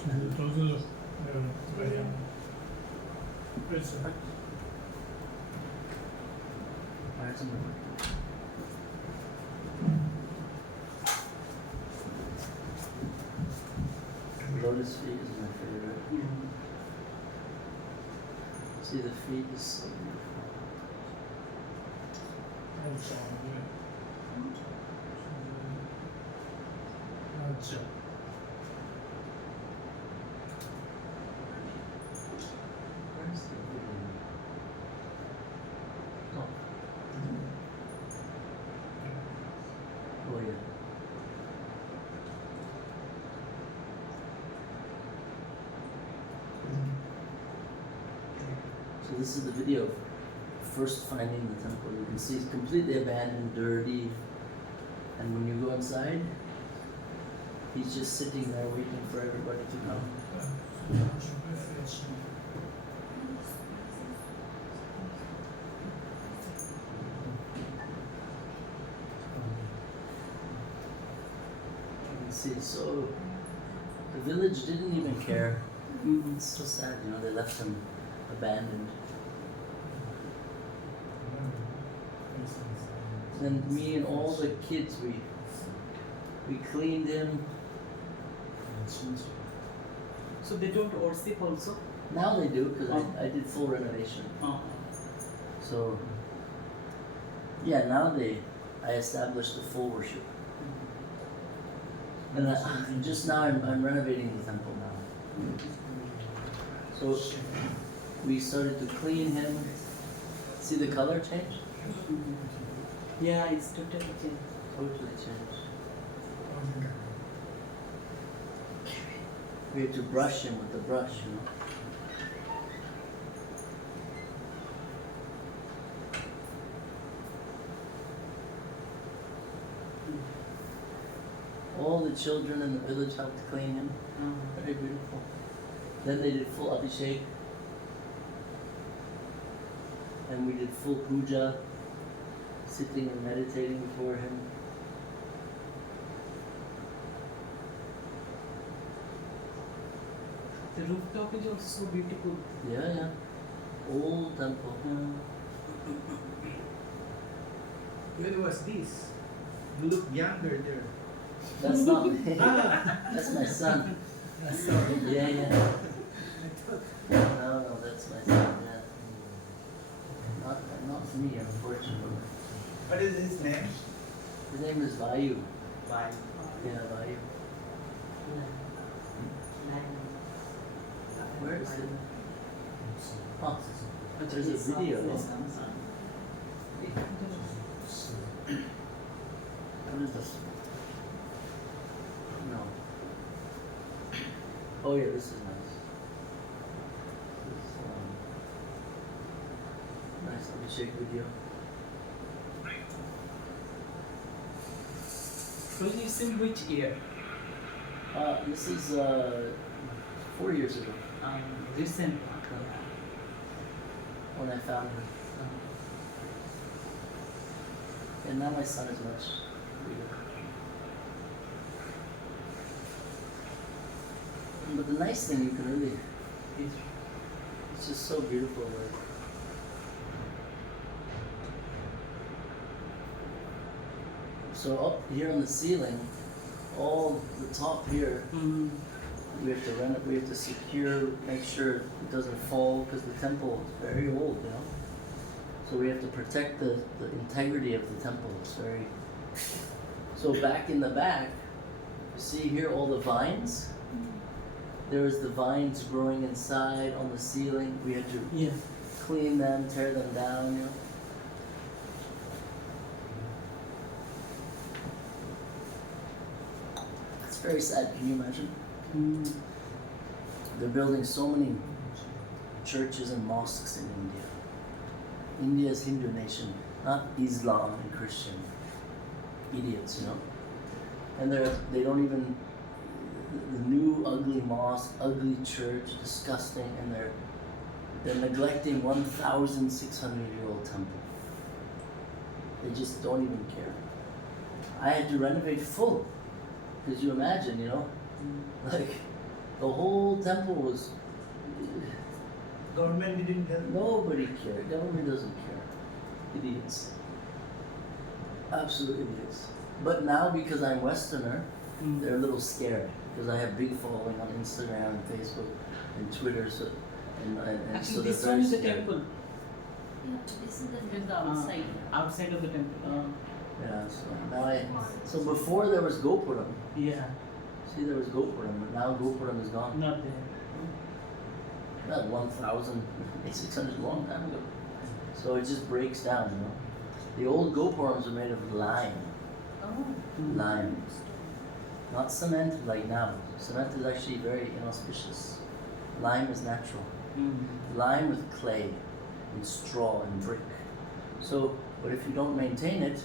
就是都是这个样位置。还这么。Lotus feet is my favorite. See, the feet is so beautiful. 还有脚对，还有脚。Where's the video? Oh. Oh yeah. So this is the video of first finding the temple. You can see it's completely abandoned, dirty, and when you go inside, he's just sitting there waiting for everybody to come. 准备飞机。You can see, so the village didn't even care. It's so sad, you know, they left him abandoned. And me and all the kids, we cleaned him. So they don't worship also? Now they do, because I did full renovation. So, yeah, now I established the full worship. And just now I'm renovating the temple now. So we started to clean him. See the color change? Yeah, it's totally changed. Totally changed. We had to brush him with the brush, you know. All the children in the village helped to clean him. Very beautiful. Then they did full abhishek. And we did full puja, sitting and meditating before him. The rooftop is also beautiful. Yeah, yeah. Old temple. When was this? You look younger there. That's not me. That's my son. Sorry. Yeah, yeah. No, that's my son. Yeah. Not me, unfortunately. What is his name? His name is Vayu. Bye. Yeah, Vayu. Where is it? Oh, there's a video. What is this? No. Oh yeah, this is nice. This, nice Abhishek video. So it's in which year? This is 4 years ago Recent. when I found her. And now my son is much bigger. But the nice thing, you can really, it's just so beautiful. Like, so up here on the ceiling, all the top here, we have to renovate, we have to secure, make sure it doesn't fall, because the temple is very old, you know. So we have to protect the integrity of the temple. It's very. So back in the back, you see here all the vines. There was the vines growing inside on the ceiling. We had to clean them, tear them down, you know. It's very sad. Can you imagine? They're building so many churches and mosques in India. India is Hindu nation, not Islam and Christian. Idiots, you know. And they don't even, the new ugly mosque, ugly church, disgusting, and they're neglecting 1,600-year-old temple. They just don't even care. I had to renovate full. Could you imagine, you know? Like, The whole temple was. Government didn't help. Nobody cared. Government doesn't care. Idiots. Absolute idiots. But now, because I'm Westerner, they're a little scared because I have big following on Instagram and Facebook and Twitter. So, and Actually, so they're this very one is the scared. temple. Yeah, this is the outside. Outside of the temple. Yeah. So now so before there was Gopuram. Yeah, See, there was Gopuram, but now Gopuram is gone. not there. Not 1,600 a long time ago. So it just breaks down, you know. The old Gopurams are made of lime. Oh. Lime. Not cement like now. Cement is actually very inauspicious. Lime is natural. Lime with clay and straw and brick. So, but if you don't maintain it,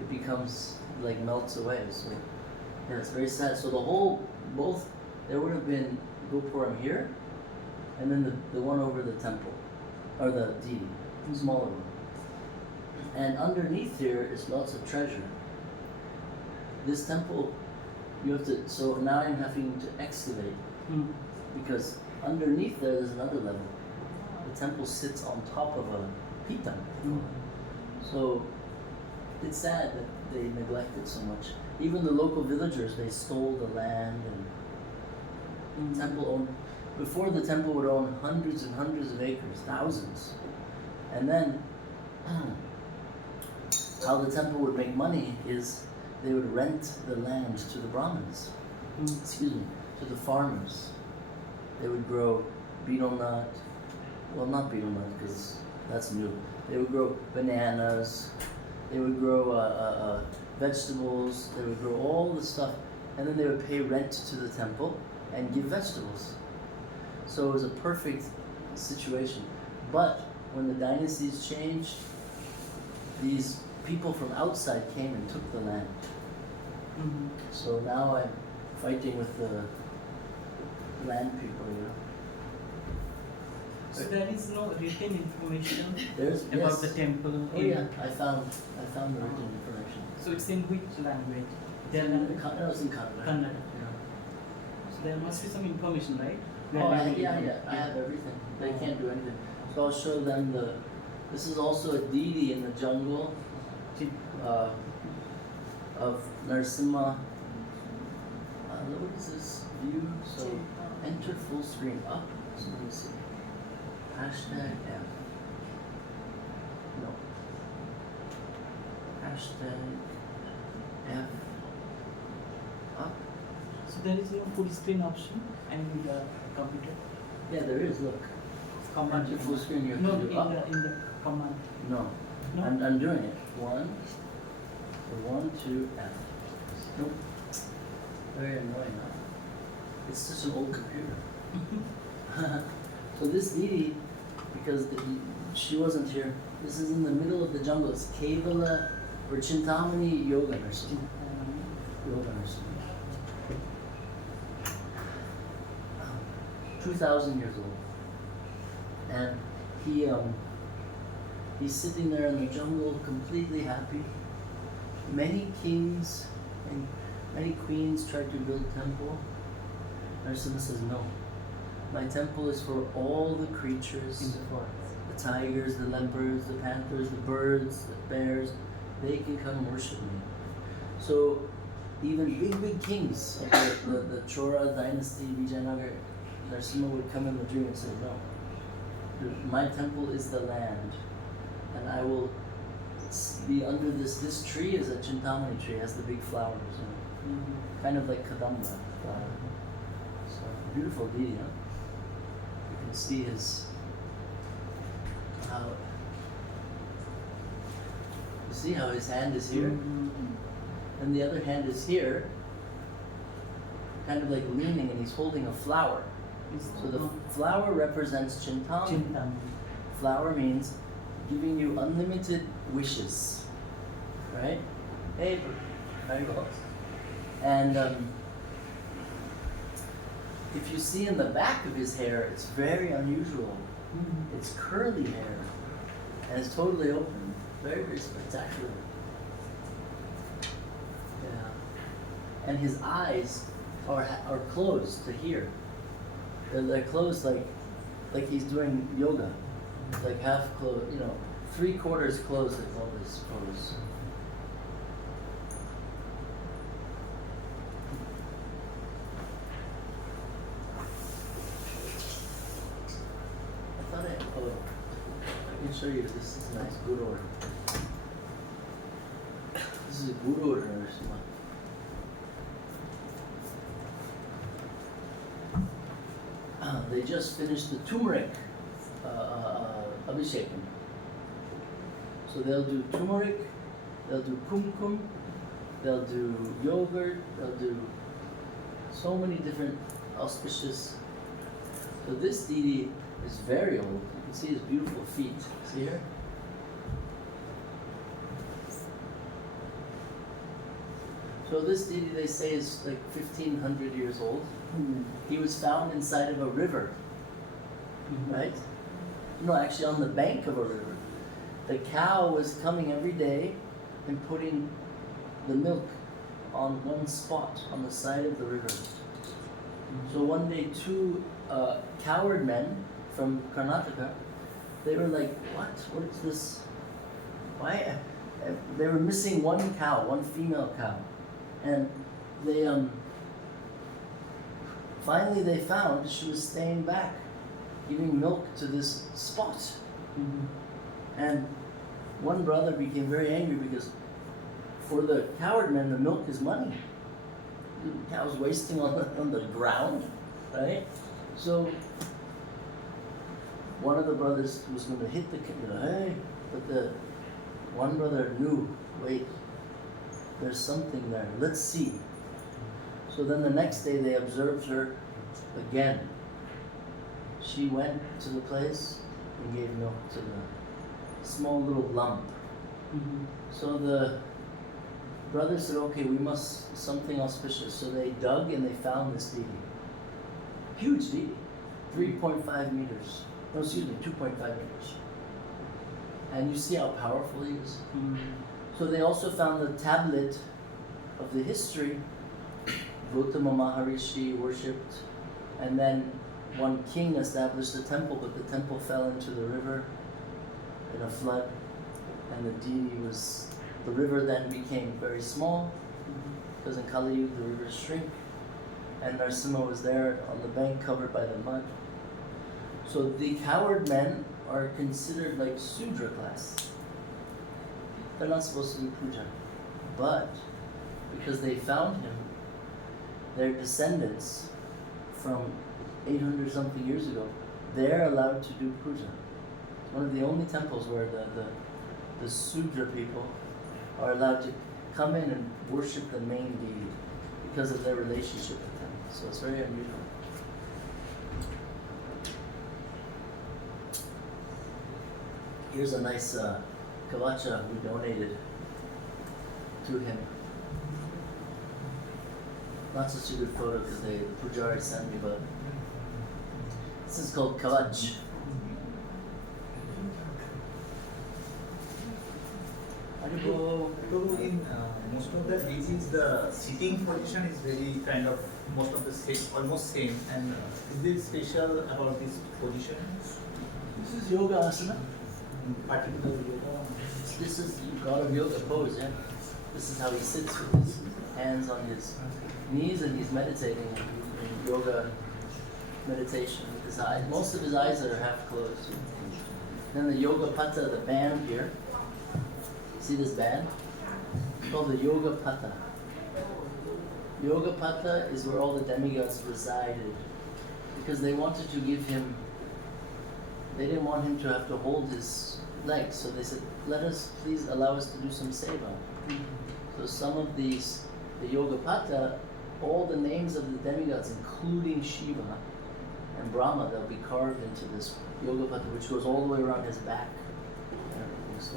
it becomes like melts away. So, yeah, it's very sad. So the whole, there would have been Gopuram here, and then the one over the temple, or the deity, smaller one. And underneath here is lots of treasure. This temple, you have to, so now I'm having to excavate, because underneath there's another level. The temple sits on top of a pita. So it's sad that they neglect it so much. Even the local villagers, they stole the land, and temple owned. Before, the temple would own hundreds and hundreds of acres, thousands. And then how the temple would make money is they would rent the land to the Brahmins, to the farmers. They would grow betel nut, well, not betel nut because that's new. They would grow bananas, they would grow vegetables, they would grow all the stuff, and then they would pay rent to the temple and give vegetables. So it was a perfect situation. But when the dynasties changed, these people from outside came and took the land. So now I'm fighting with the land people, you know. So there is no written information There's about the temple. Oh yeah, I found the written information. So it's in which language? No, it's in Kannada. Kannada. Yeah. So there must be some information, right? Oh, I have everything. They can't do anything. So I'll show them this is also a deity in the jungle of Narasimha. What is this view? So enter full screen up. So let me see. Hashtag F. No. Hashtag F. Up. So there is no full screen option in the computer. Yeah, there is. Look. Command. Enter full screen. You have No, to do up. in the command. No. No. I'm doing it. 1, 2, F. Nope. Very annoying, huh? It's such an old computer. So this deity, because she wasn't here, this is in the middle of the jungle. It's Kevala or Chintamani Yoga Narasimha. Yoga Narasimha. 2,000 years old. And he's sitting there in the jungle completely happy. Many kings and many queens tried to build a temple. Narasimha says, no. My temple is for all the creatures in the forest. The tigers, the leopards, the panthers, the birds, the bears, they can come and worship me. So even big kings of the Chora dynasty, Vijayanagar, Narasimha would come in the dream and say, no, my temple is the land, and I will be under this tree is a Chintamani tree, has the big flowers, you know? Kind of like Kadamba flower. So beautiful deity, huh? You can see you see how his hand is here, and the other hand is here, kind of like leaning, and he's holding a flower. So the flower represents Chintamani. Flower means giving you unlimited wishes, right? Hey, there you go. And if you see in the back of his hair, it's very unusual. It's curly hair, and it's totally open. Very, very spectacular. Yeah. And his eyes are closed to here. They're closed like he's doing yoga, like half closed, 3/4 closed. They call this pose. I can show you. This is nice. Guru. This is Guru Narashimha. They just finished the turmeric abhishekam. So they'll do turmeric, they'll do kumkum, they'll do yogurt, they'll do so many different auspicious. So this deity is very old. You can see his beautiful feet. See here? So this deity, they say, is like 1,500 years old. He was found inside of a river, right? No, actually on the bank of a river. The cow was coming every day and putting the milk on one spot on the side of the river. So one day, two coward men from Karnataka, they were like, what is this? Why? They were missing one cow, one female cow. And they, finally they found she was staying back, giving milk to this spot. And one brother became very angry because for the coward men, the milk is money. The cow's wasting on the ground, right? So one of the brothers was going to hit the cow, hey, but the one brother knew, wait, there's something there, let's see. So then the next day they observed her again. She went to the place and gave milk to the small little lump. So the brothers said, okay, we must, something auspicious. So they dug and they found this deity. Huge deity, 3.5 meters. No, excuse me, 2.5 meters. And you see how powerful he is? So they also found the tablet of the history. Gautama Maharishi worshipped, and then one king established a temple, but the temple fell into the river in a flood, and the deity was, the river then became very small, because in Kali Yuga the rivers shrink, and Narasimha was there on the bank covered by the mud. So the coward men are considered like Sudra class. They're not supposed to do puja, but because they found him, their descendants from 800 something years ago, they're allowed to do puja. It's one of the only temples where the Sudra people are allowed to come in and worship the main deity because of their relationship with him. So it's very unusual. Here's a nice kavacha we donated to him. Not such a good photo because the pujari sent me, but this is called kavach. So in most of the deities, the sitting position is very kind of most of the same, almost same. And is this special about this position? This is yoga asana. Particular yoga. This is God of yoga pose, yeah. This is how he sits with his hands on his knees and he's meditating in yoga meditation with his eyes. Most of his eyes are half closed. Then the yoga pata, the band here. See this band? It's called the yoga pata. Yoga pata is where all the demigods resided because they wanted to give him, they didn't want him to have to hold his legs, so they said, please allow us to do some seva. So some of these, the yoga pata, all the names of the demigods, including Shiva and Brahma, they'll be carved into this yoga pata, which goes all the way around his back. So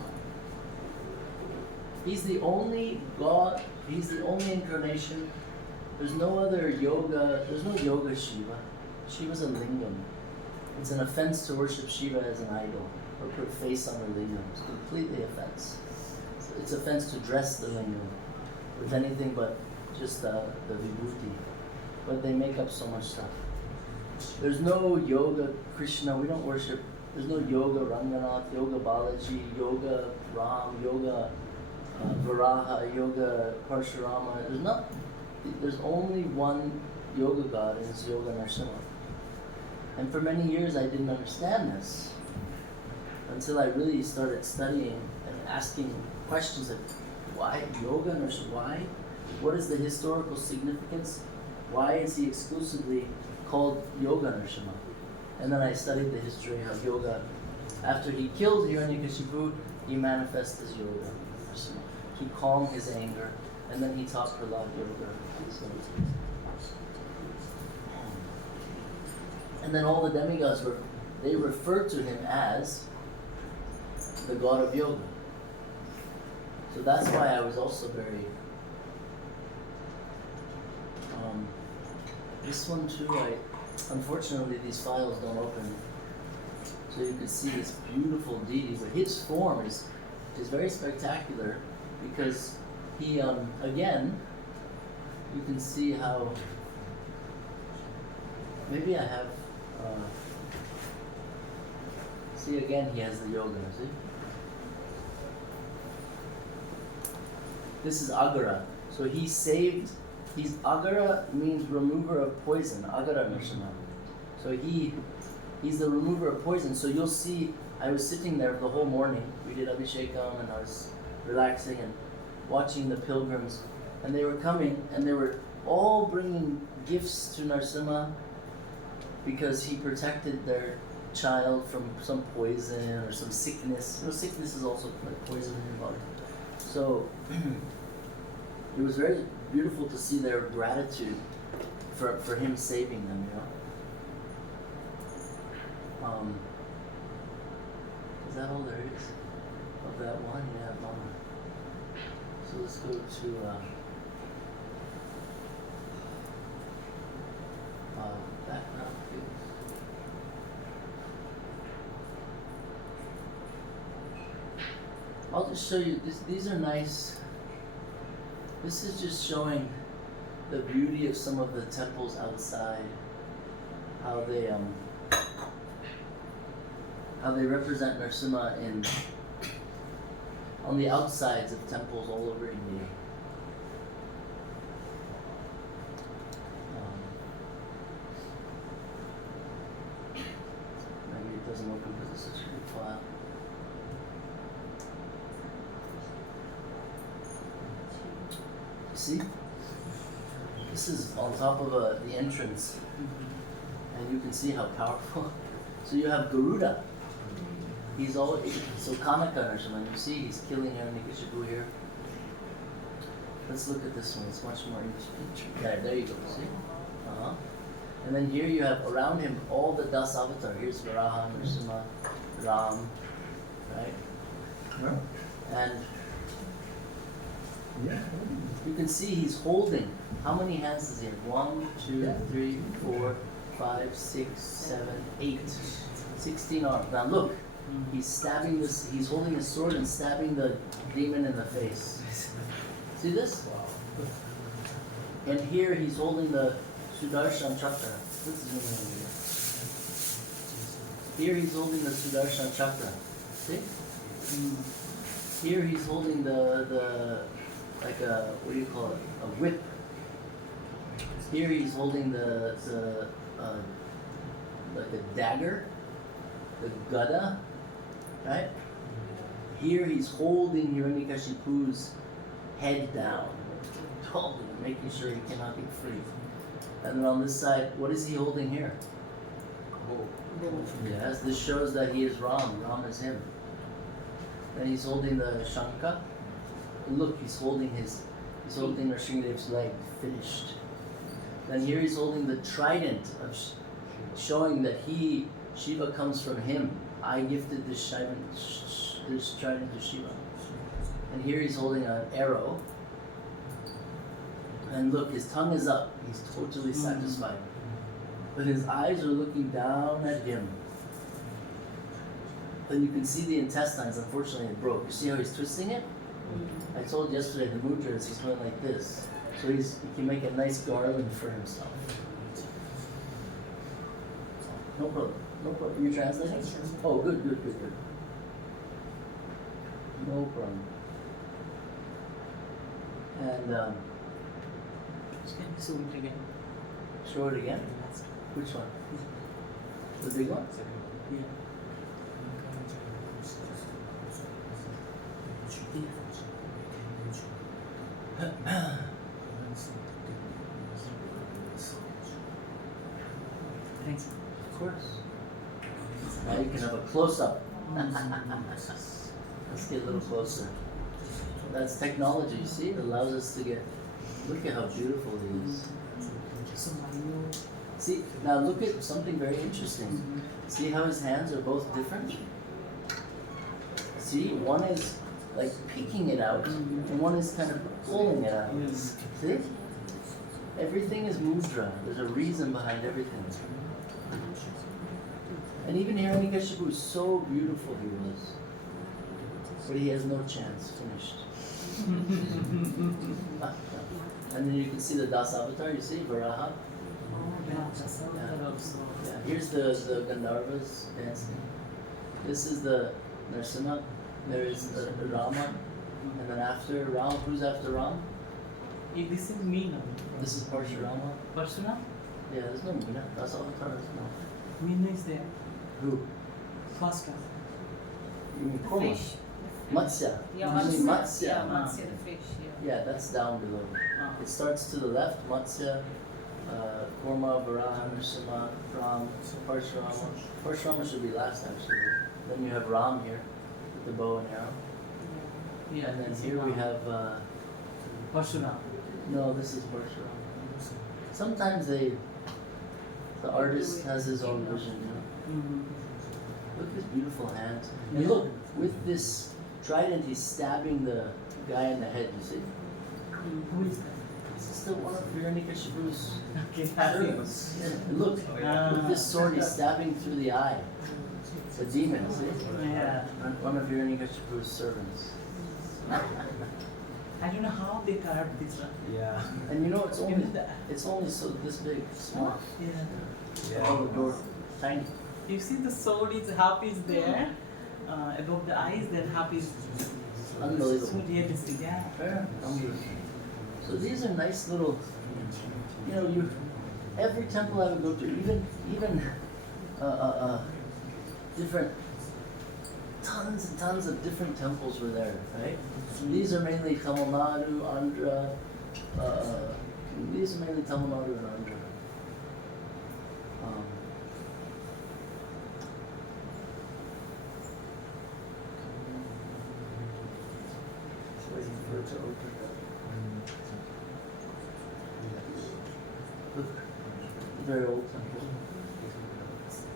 he's the only God, he's the only incarnation. There's no other yoga, there's no yoga Shiva. Shiva's a lingam. It's an offense to worship Shiva as an idol or put face on the lingam. It's completely offense. It's offense to dress the lingam with anything but just the vibhuti. But they make up so much stuff. There's no yoga Krishna, we don't worship. There's no yoga Ranganath, yoga Balaji, yoga Ram, yoga Varaha, yoga Parshurama. There's only one yoga god, and it's Yoga Narashimha. And for many years I didn't understand this until I really started studying and asking questions of why Yoga Narashimha? Why? What is the historical significance? Why is he exclusively called Yoga Narashimha? And then I studied the history of yoga. After he killed Hiranyakashipu, he manifested as Yoga Narashimha. He calmed his anger, and then he taught Prahlad Yoga. And then all the demigods they referred to him as the god of yoga. So that's why I was also very this one too, unfortunately these files don't open, so you can see this beautiful deity, but his form is very spectacular because he again, you can see how maybe I have see again he has the yoga, see? This is Agara. So he's Agara means remover of poison, Agara Narashimha. So he's the remover of poison. So you'll see, I was sitting there the whole morning, we did Abhishekam and I was relaxing and watching the pilgrims, and they were coming and they were all bringing gifts to Narasimha because he protected their child from some poison or some sickness. You know, sickness is also like poison in your body. So it was very beautiful to see their gratitude for him saving them, you know. Is that all there is of that one? Yeah, so let's go to that now. I'll just show you, these are nice. This is just showing the beauty of some of the temples outside, how they represent Narasimha on the outsides of temples all over India. Maybe it doesn't open because it's such a big file. See? This is on top of the entrance, and you can see how powerful. So you have Garuda. He's all so Kanaka Narashimha. You see, he's killing Hiranyakashipu here. Let's look at this one. It's much more interesting. There you go. See? And then here you have around him all the Das Avatar. Here's Varaha, Narasimha, Ram, right? And you can see he's holding. How many hands does he have? 1, 2, 3, 4, 5, 6, 7, 8. 16 arms. Now look, he's stabbing this. He's holding his sword and stabbing the demon in the face. See this? And here he's holding the Sudarshan Chakra. Let's zoom in here. Here he's holding the Sudarshan Chakra. See? Here he's holding the like a, what do you call it? A whip. Here he's holding the like a dagger, the gada, right? Here he's holding Hiranyakashipu's head down, totally making sure he cannot get free. And then on this side, what is he holding here? Yes, this shows that he is Ram. Ram is him. Then he's holding the Shankha. And look, he's holding Narashimhadev's leg, finished. Then here he's holding the trident, showing that Shiva comes from him. I gifted this trident to Shiva. And here he's holding an arrow. And look, his tongue is up. He's totally satisfied. But his eyes are looking down at him. Then you can see the intestines. Unfortunately, it broke. You see how he's twisting it? I told yesterday the mudras, he's going like this. So he can make a nice garland for himself. No problem. No problem. You translating? Oh, good. No problem. And So it again. show it again. Which one? The big one? Yeah. Thanks. Of course. Now you can have a close-up. Let's get a little closer. That's technology, you see? It allows us to get... Look at how beautiful he is. So Mario. See, now look at something very interesting. See how his hands are both different? See, one is like picking it out, and one is kind of pulling it out. See? Everything is mudra. There's a reason behind everything. And even Hiranyakashipu, so beautiful he was. But he has no chance, finished. And then you can see the Das Avatar, you see, Varaha. Yeah, here's the Gandharvas dancing. This is the Narasimha. There is the Rama. And then after Ram, who's after Ram? This is me now. This is Parshurama. Parshuna? Yeah, there's no Meena. Das Avatar is no. Meena is there. Who? First class. You mean The Kurma? fish. Matsya. Yeah, You mean Matsya. Yeah, Matsya, the fish. Yeah. Yeah, that's down below. Ah. It starts to the left, Matsya, Kurma, Varaha, Narasimha, Ram, Parshurama. Parshurama should be last actually. Then you have Ram here with the bow and arrow. Yeah, And then this is here we Ram. have, Parshuna. no, this is Parshurama. Sometimes the artist has his own vision, you know. Look at his beautiful hands. And look, with this trident, he's stabbing the guy in the head, you see? Who is that? This is the one of Hiranyakashipu's Okay, servants. Yeah, and look, with this sword, he's stabbing through the eye. The demon, see? Yeah. One of Hiranyakashipu's servants. I don't know how they carved this one. Yeah. And you know, it's only so this big, small. Yeah. Oh, the door, tiny. You see the sword is half is there above the eyes, then half is Unbelievable. so realistic. Yeah. Fair. Unbelievable. So these are nice little, you know, every temple I would go to, even different, tons and tons of different temples were there, right? These are mainly Tamil Nadu, Andhra, these are mainly Tamil Nadu and Andhra. Waiting for it to open. Look, very old temple.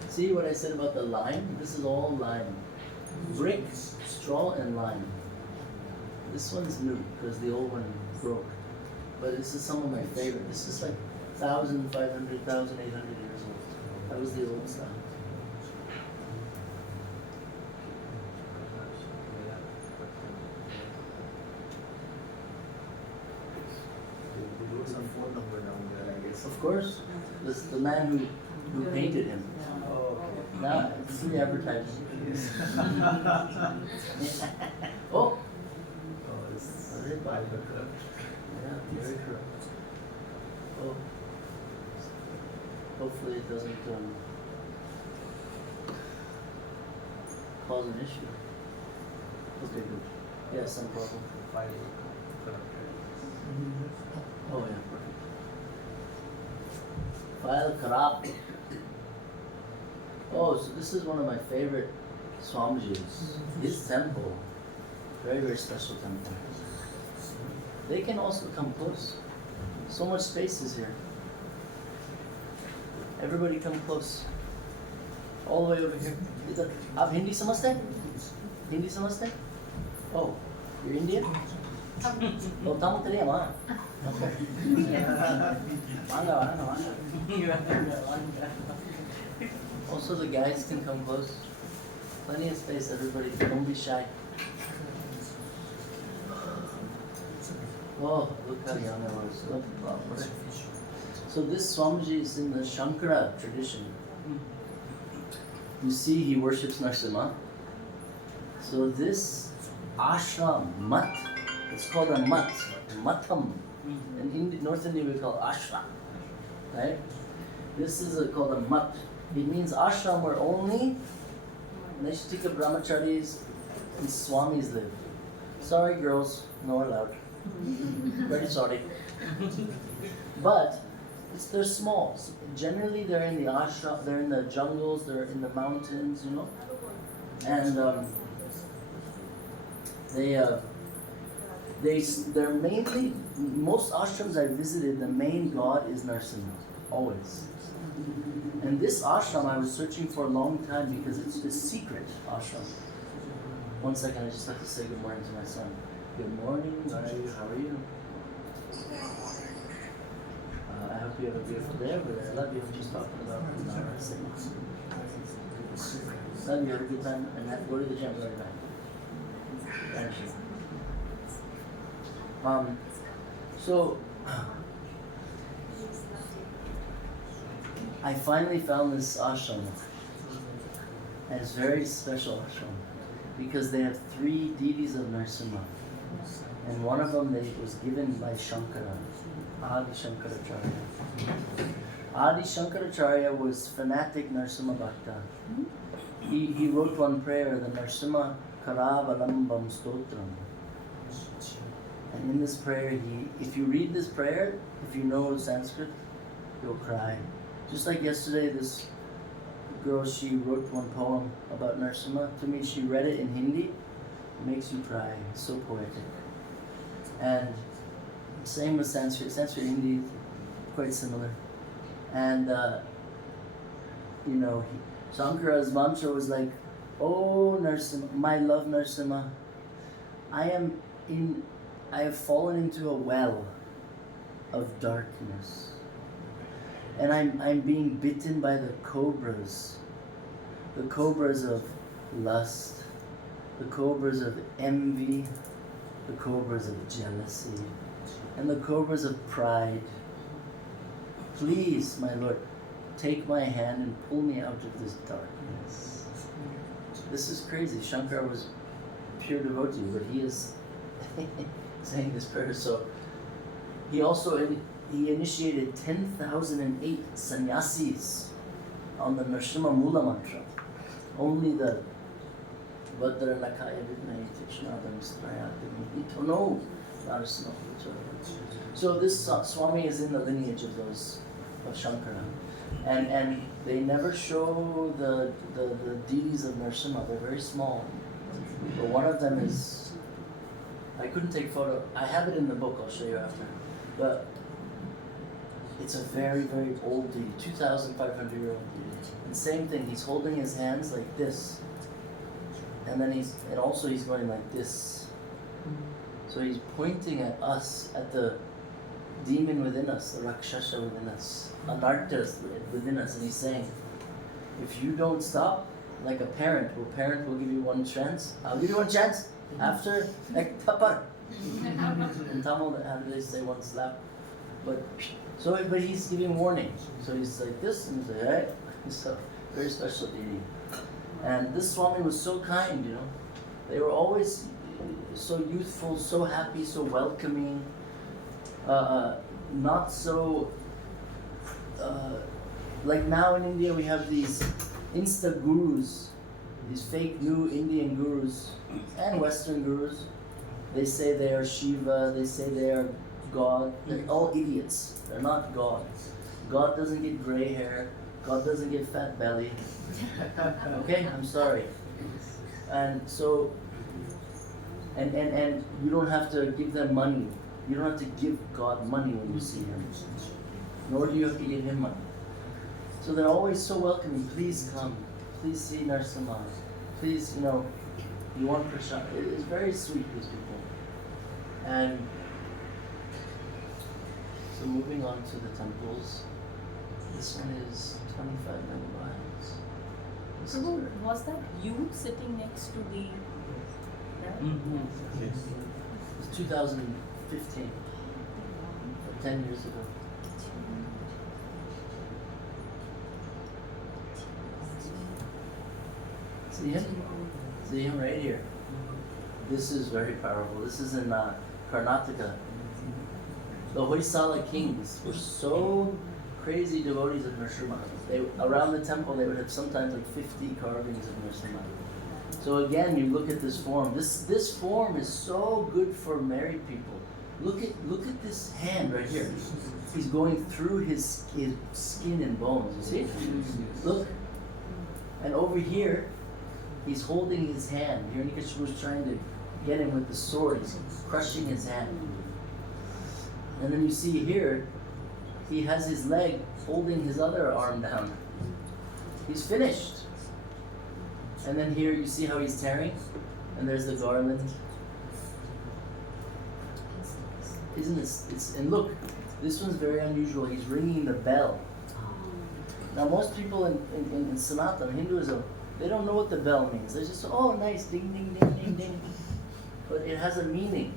See what I said about the lime? This is all lime. Brick, straw, and lime. This one's new because the old one broke. But this is some of my favorite. This is like 1,500, 1,800 years old. That was the old style. He wrote some phone number down there, I guess. Of course, this is the man who painted him. Oh, okay. Now, it's free advertising. Oh! Oh, this Very bad. Yeah, very correct. Oh. Hopefully it doesn't cause an issue. Okay, good. Yeah, some problem. file corrupted. Oh yeah, perfect. File corrupt. Oh, so this is one of my favorite Swamijis. His temple. Very, very special temple. They can also come close. So much space is here. Everybody come close. All the way over here. आप हिंदी समझते हैं? हिंदी समझते हैं? Oh, you're Indian? Oh, tamu tadi apa? Okay. Manga. Also, the guys can come close. Plenty of space, everybody. Don't be shy. Oh, look how young I was. Look, wow. So this Swamiji is in the Shankara tradition. you see he worships Narasimha. So this ashram, mat, it's called a mat, matam. In North India we call ashram, right? This is called a mat. It means ashram where only Naishtika brahmacharis and swamis live. Sorry girls, no allowed. Very sorry. But they're small. Generally they're in the ashram, they're in the jungles, they're in the mountains, you know. And they're mainly, most ashrams I visited, the main god is Narasimha, always. And this ashram I was searching for a long time because it's a secret ashram. One second, I just have to say good morning to my son. Good morning, how are you? I hope you have a beautiful day over there. I love you. I'm just talking about Narasimha. Love you, have a good time, and have to go to the gym right now. So I finally found this ashram, and it's a very special ashram because they have 3 deities of Narasimha, and one of them was given by Shankara, Adi Shankaracharya. Adi Shankaracharya was fanatic Narasimha Bhakta. He wrote one prayer, the Narasimha Karavalambam Stotram. And in this prayer, if you read this prayer, if you know Sanskrit, you'll cry. Just like yesterday, this girl, she wrote one poem about Narasimha. To me, she read it in Hindi. It makes you cry. It's so poetic. And same with Sanskrit. Sanskrit and Hindi, quite similar. And, you know, Shankara's mantra was like, "Oh Narasimha, my love Narasimha, I have fallen into a well of darkness, and I'm being bitten by the cobras of lust, the cobras of envy, the cobras of jealousy, and the cobras of pride. Please, my Lord, take my hand and pull me out of this darkness." This is crazy. Shankara was pure devotee, but he is saying this prayer. So he also he initiated 10,008 sannyasis on the Narasimha Mula mantra. Only the Vadra Lakaya Vidmai Tichnadam Strayadam Itono Narasimha. So this Swami is in the lineage of Shankara. And they never show the deities of Narasimha. They're very small. But one of them is, I couldn't take photo. I have it in the book, I'll show you after. But it's a very, very old deity, 2,500-year-old deity. And same thing, he's holding his hands like this. And then he's going like this. So he's pointing at us, at the demon within us, the Rakshasa within us, Anartas within us, and he's saying, if you don't stop, like a parent will give you one chance. I'll give you one chance. After, like tapar. In Tamil, they say one slap. But he's giving warning. So he's like this, and he's like, right? So very special deity. And this Swami was so kind, you know. They were always so youthful, so happy, so welcoming. Not so like now in India we have these Insta gurus, these fake new Indian gurus and Western gurus. They say they are Shiva, they say they are God. They're all idiots. They're not God. God doesn't get gray hair. God doesn't get fat belly. Okay, I'm sorry. And so, and you don't have to give them money. You don't have to give God money when you see Him. Nor do you have to give Him money. So they're always so welcoming. Please come. Please see Narasimha. Please, you know, you want prasad. It's very sweet, these people. And so moving on to the temples. This one is 25 megabits. So was that you sitting next to the... Mm-hmm. Yes. It's 2015, 10 years ago. See him? See him right here. This is very powerful. This is in Karnataka. The Hoysala kings were so crazy devotees of Narasimha. Around the temple, they would have sometimes like 50 carvings of Narasimha. So again, you look at this form. This form is so good for married people. Look at this hand right here. He's going through his skin and bones. You see? Look. And over here, he's holding his hand. Hiranyakashipu was trying to get him with the sword. He's crushing his hand. And then you see here, he has his leg holding his other arm down. He's finished. And then here you see how he's tearing? And there's the garland. Isn't this, and look, this one's very unusual. He's ringing the bell. Now most people in Sanatana, Hinduism, they don't know what the bell means. They just, oh nice, ding, ding, ding, ding, ding. But it has a meaning.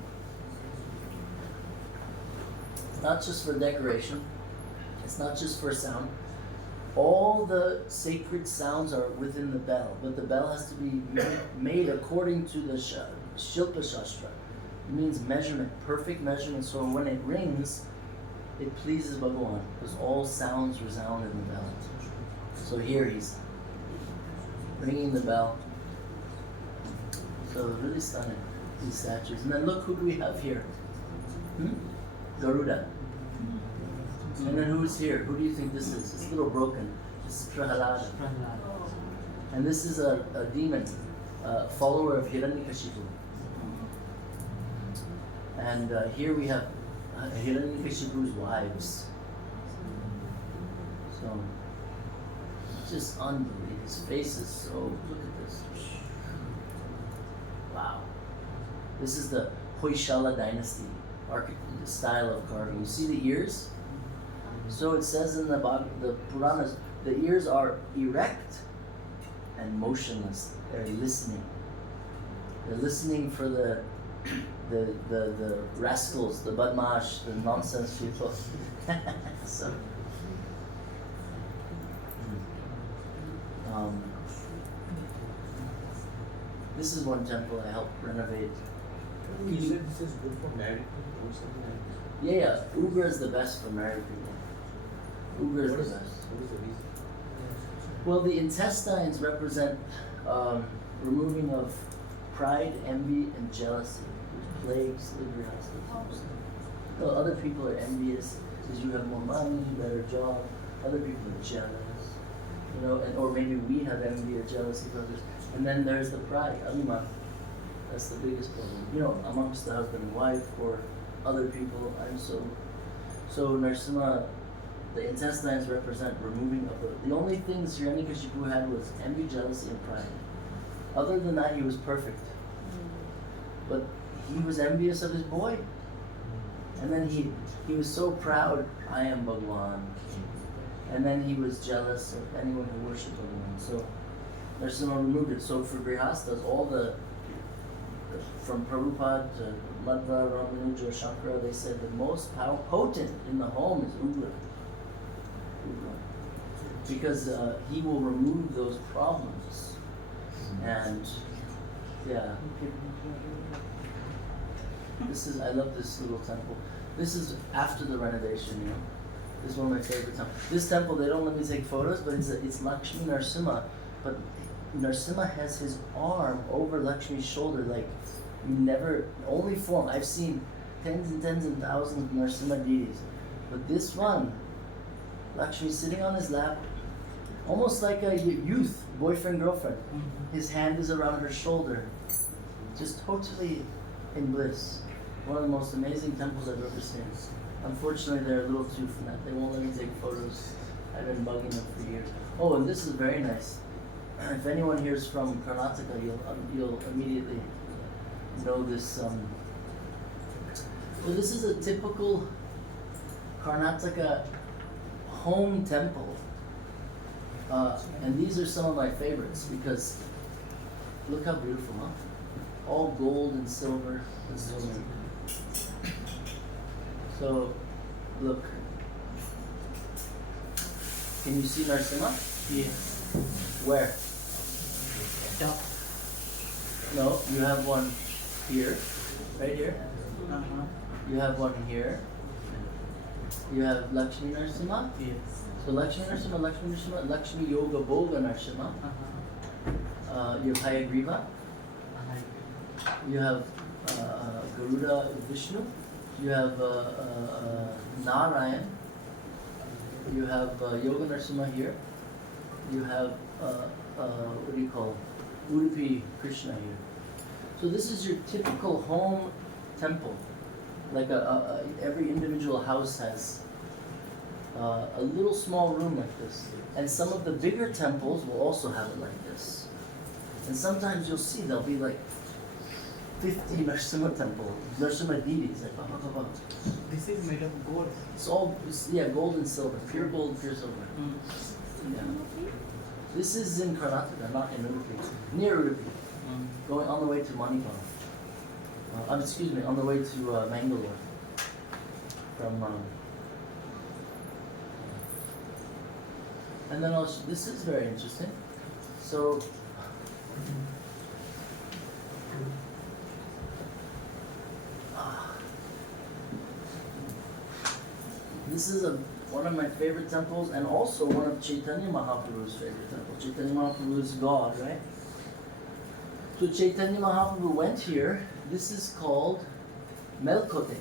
It's not just for decoration. It's not just for sound. All the sacred sounds are within the bell, but the bell has to be made according to the Shilpa Shastra. It means measurement, perfect measurement, so when it rings, it pleases Bhagavan, because all sounds resound in the bell. So here he's ringing the bell. So really stunning, these statues. And then look, who do we have here? Garuda. And then who's here? Who do you think this is? It's a little broken. This is Prahalada. And this is a demon, follower of Hiranyakashipu. And here we have Hiranyakashipu's wives. So, just unbelievable. His face is so, look at this. Wow. This is the Hoysala dynasty, the style of carving. You see the ears? So it says in the Puranas, the ears are erect and motionless. They're listening. They're listening for the rascals, the badmash, the nonsense people. So, this is one temple I helped renovate. You said this is good for married people or something like this? Yeah, Ugra is the best for married people. Ugra is the best. What is the reason? Well, the intestines represent removing of pride, envy, and jealousy, which plagues the grihasthas. So other people are envious because you have more money, better job. Other people are jealous, you know, or maybe we have envy or jealousy for others. And then there's the pride, abhiman. That's the biggest problem. You know, amongst the husband and wife or other people. So Narasimha, the intestines represent removing of the only things Hiranyakashipu had was envy, jealousy, and pride. Other than that, he was perfect. But he was envious of his boy. And then he was so proud, I am Bhagwan. And then he was jealous of anyone who worshipped Bhagwan. So Narasimha removed it. So for Grihasthas, from Prabhupada to Madhva, Ramanuja, Shankara, they said the most potent in the home is Ugra. Because he will remove those problems. And yeah. I love this little temple. This is after the renovation, you know. This is one of my favorite temples. This temple, they don't let me take photos, but it's Lakshmi Narasimha. But Narasimha has his arm over Lakshmi's shoulder, like only form. I've seen tens and thousands of Narasimha deities. But this one, Lakshmi's sitting on his lap, almost like a youth, boyfriend, girlfriend. His hand is around her shoulder, just totally in bliss. One of the most amazing temples I've ever seen. Unfortunately, they're a little too flat. They won't let me take photos. I've been bugging them for years. Oh, and this is very nice. If anyone here is from Karnataka, you'll immediately know this. So this is a typical Karnataka home temple. And these are some of my favorites because look how beautiful, huh? All gold and silver and silver. So, look. Can you see Narasimha? Yeah. Where? Top. No, you have one here, right here. Uh-huh. You have one here. You have Lakshmi Narasimha. Yes. So Lakshmi Narasimha, Lakshmi Narasimha, Lakshmi Yoga Bhoga Narasimha. Uh-huh. You have Hayagriva. You have Garuda Vishnu. You have Narayan. You have Yoga Narasimha here. You have what do you call Udupi Krishna here. So this is your typical home temple. Like every individual house has a little small room like this. And some of the bigger temples will also have it like this. And sometimes you'll see there'll be like 50 Narasimha temple, Narashimha-dd. It's like, This is made of gold. it's all, gold and silver, pure gold, pure silver. Yeah. This is in Karnataka, not in Udupi, near Udupi, going on the way to Manipur. Excuse me, on the way to Mangalore. From, and then this is very interesting. So, this is one of my favorite temples, and also one of Chaitanya Mahaprabhu's favorite temples. Chaitanya Mahaprabhu is God, right? So Chaitanya Mahaprabhu went here. This is called Melkote.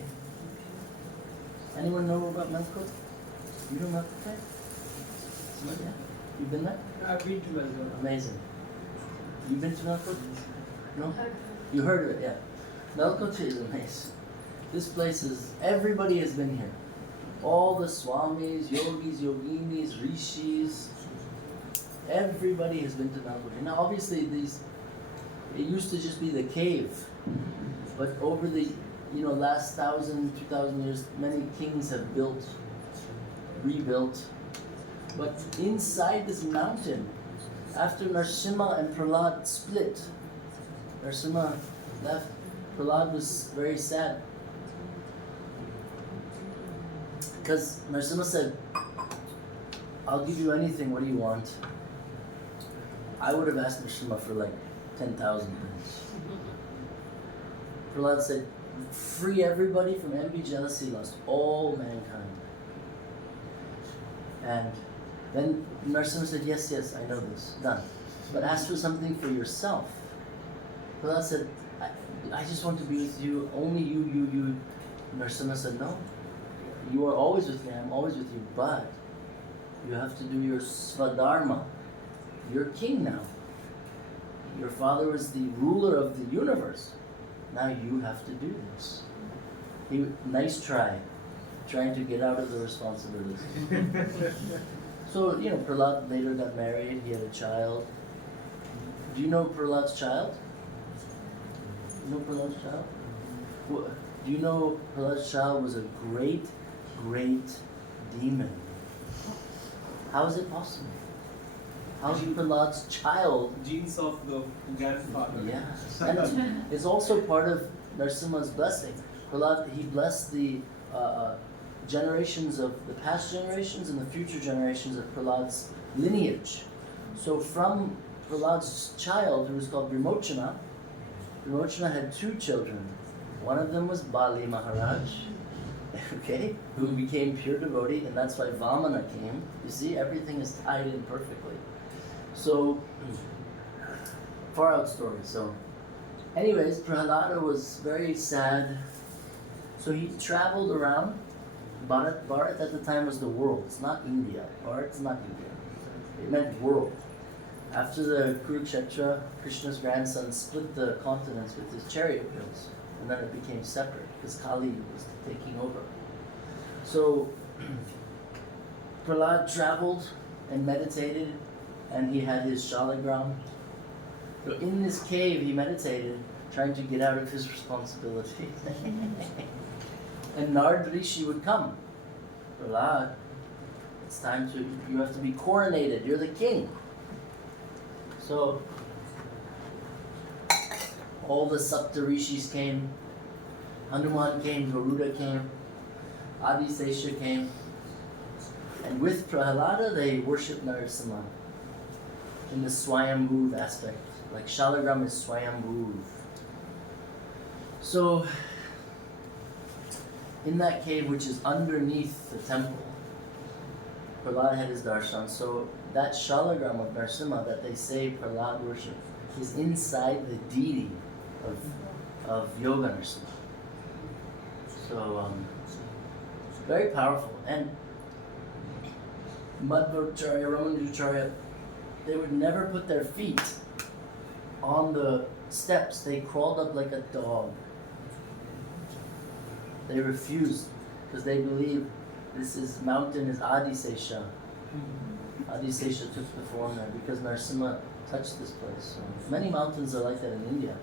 Anyone know about Melkote? You know Melkote? Yeah. You been there? I've been to Melbourne. Amazing. You been to Melkote? No? You heard of it, yeah. Melkote is amazing. This place is, everybody has been here. All the swamis, yogis, yoginis, rishis, everybody has been to Melkote. Now obviously it used to just be the cave, but over the last 1,000, 2,000 years, many kings have rebuilt. But inside this mountain, after Narasimha and Prahlad split, Narasimha left, Prahlad was very sad. Because Narasimha said, I'll give you anything, what do you want? I would have asked Narasimha for like 10,000 things. Prahlad said, free everybody from envy, jealousy, lust, all mankind. And then Narasimha said, yes, I know this, done. But ask for something for yourself. Prahlad said, I just want to be with you, only you. Narasimha said, no. You are always with me, I'm always with you, but you have to do your svadharma. You're king now. Your father was the ruler of the universe. Now you have to do this. Nice try, trying to get out of the responsibility. So, Prahlad later got married, he had a child. Do you know Prahlad's child? You know Prahlad's child? Do you know Prahlad's child was a great demon? How is it possible? How is Prahlad's child? Genes of the grandfather. Yes. And it's also part of Narasimha's blessing. Prahlad, he blessed the generations of the past generations and the future generations of Prahlad's lineage. So from Prahlad's child, who was called Vimochana had 2 children. One of them was Bali Maharaj, okay, who became pure devotee, and that's why Vamana came. You see, everything is tied in perfectly. So, far out story. So, anyways, Prahlada was very sad. So he traveled around. Bharat at the time was the world. It's not India. Bharat is not India. It meant world. After the Kurukshetra, Krishna's grandson split the continents with his chariot wheels, and then it became separate because Kali was taking over. So Prahlad traveled and meditated, and he had his shalagram. So in this cave, he meditated, trying to get out of his responsibility. And Narad Rishi would come. Prahlad, it's time you have to be coronated. You're the king. So all the Sapta Rishis came. Hanuman came, Garuda came, Adisesha came. And with Prahlada, they worshipped Narasimha in the Swayambhuv aspect. Like Shalagram is Swayambhu. So, in that cave, which is underneath the temple, Prahlad had his darshan. So that Shalagram of Narasimha that they say Prahlad worship is inside the deity of Yoga Narasimha. So, very powerful. And Madhvacharya, Ramanujacharya, they would never put their feet on the steps. They crawled up like a dog. They refused because they believe this mountain is Adisesha. Adisesha took the form there because Narasimha touched this place. So many mountains are like that in India.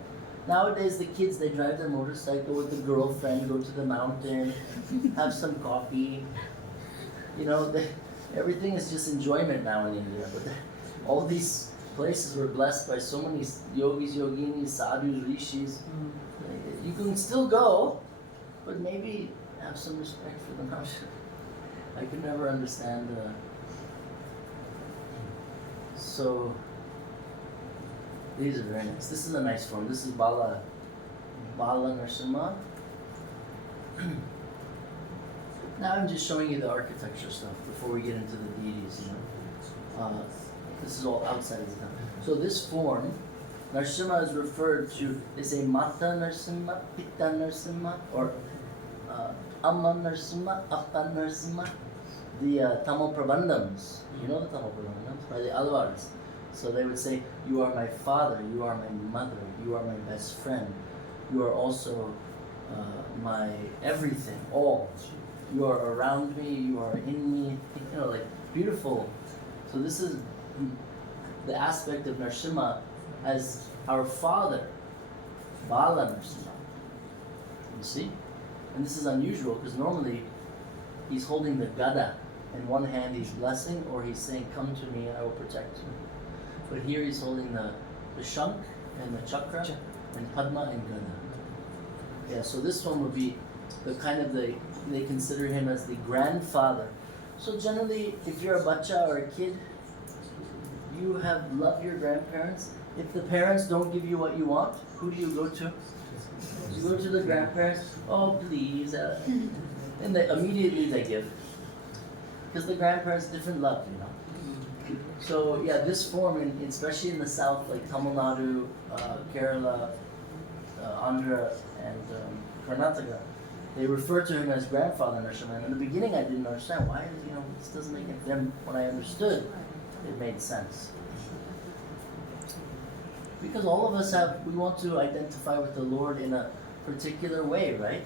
Nowadays the kids, they drive their motorcycle with the girlfriend, go to the mountain, have some coffee. You know, everything is just enjoyment now in India. But all these places were blessed by so many yogis, yoginis, sadhus, rishis. You can still go, but maybe have some respect for the mountain. I could never understand. So these are very nice. This is a nice form. This is Bala Narasimha. Now I'm just showing you the architecture stuff before we get into the deities. You know, this is all outside of the temple. So this form, Narasimha is referred to. They say Mata Narasimha, Pitta Narasimha, or Amma Narasimha, Appa Narasimha. The Tamil Prabandhams, you know the Tamil Prabandhams, by the Alvars. So they would say, you are my father, you are my mother, you are my best friend, you are also my everything, all. You are around me, you are in me, you know, like beautiful. So this is the aspect of Narasimha as our father, Bala Narasimha. You see? And this is unusual because normally he's holding the gada. In one hand he's blessing, or he's saying, come to me and I will protect you. But here he's holding the shank and the chakra and padma and gada. Yeah, so this one would be the kind of they consider him as the grandfather. So generally, if you're a bacha or a kid, you have loved your grandparents. If the parents don't give you what you want, who do you go to? You go to the grandparents. Oh, please. And immediately they give. Because the grandparents, different love, you know. So yeah, this form, especially in the south, like Tamil Nadu, Kerala, Andhra, and Karnataka, they refer to him as grandfather Narasimha. And in the beginning, I didn't understand why. You know, this doesn't make it. Then when I understood, it made sense. Because all of us we want to identify with the Lord in a particular way, right?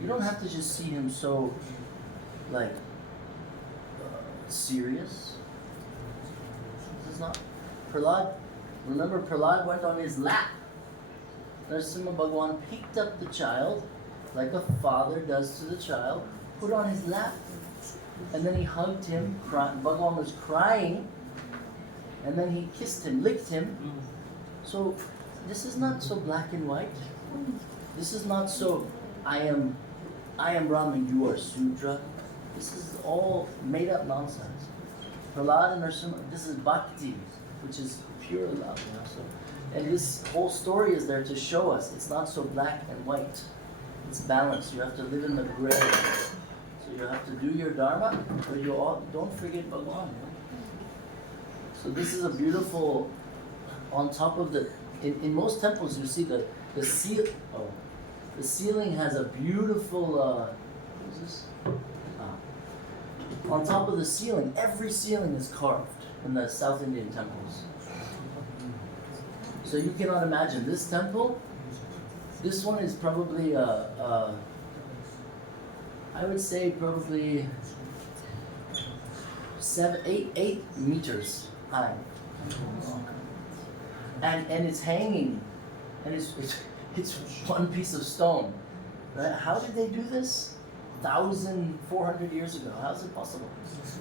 You don't have to just see him so, like, serious. This is not Prahlad. Remember, Prahlad went on his lap. Narasimha Bhagwan picked up the child like a father does to the child, put on his lap, and then he hugged him. Bhagwan was crying, and then he kissed him, licked him. So this is not so black and white. This is not so I am Brahmin, you are Sudra. This is all made up nonsense. Prahlad and Narasimha, this is bhakti, which is pure love. You know? So, and this whole story is there to show us it's not so black and white. It's balanced. You have to live in the gray. So you have to do your dharma, but don't forget Bhagwan. You know? So this is a beautiful, on top of in most temples you see the ceiling has a beautiful, what is this? On top of the ceiling, every ceiling is carved in the South Indian temples. So you cannot imagine this temple. This one is probably I would say probably 8 meters high, and it's hanging, and it's one piece of stone. Right? How did they do this? 1,400 years ago. How is it possible?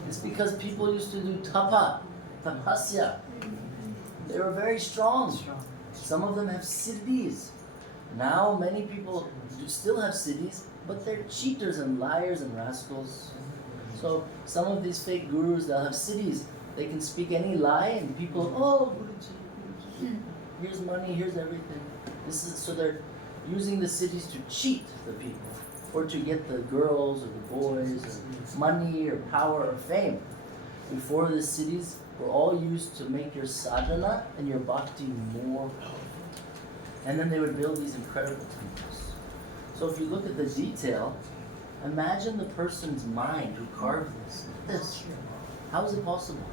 It's because people used to do tapasya. They were very strong. Some of them have siddhis. Now many people still have siddhis, but they're cheaters and liars and rascals. So some of these fake gurus, they'll have siddhis. They can speak any lie and people, oh, Guruji. Here's money, here's everything. This is so they're using the cities to cheat the people, or to get the girls or the boys, or money or power or fame. Before, the cities were all used to make your sadhana and your bhakti more powerful. And then they would build these incredible temples. So if you look at the detail, imagine the person's mind who carved this. How is it possible?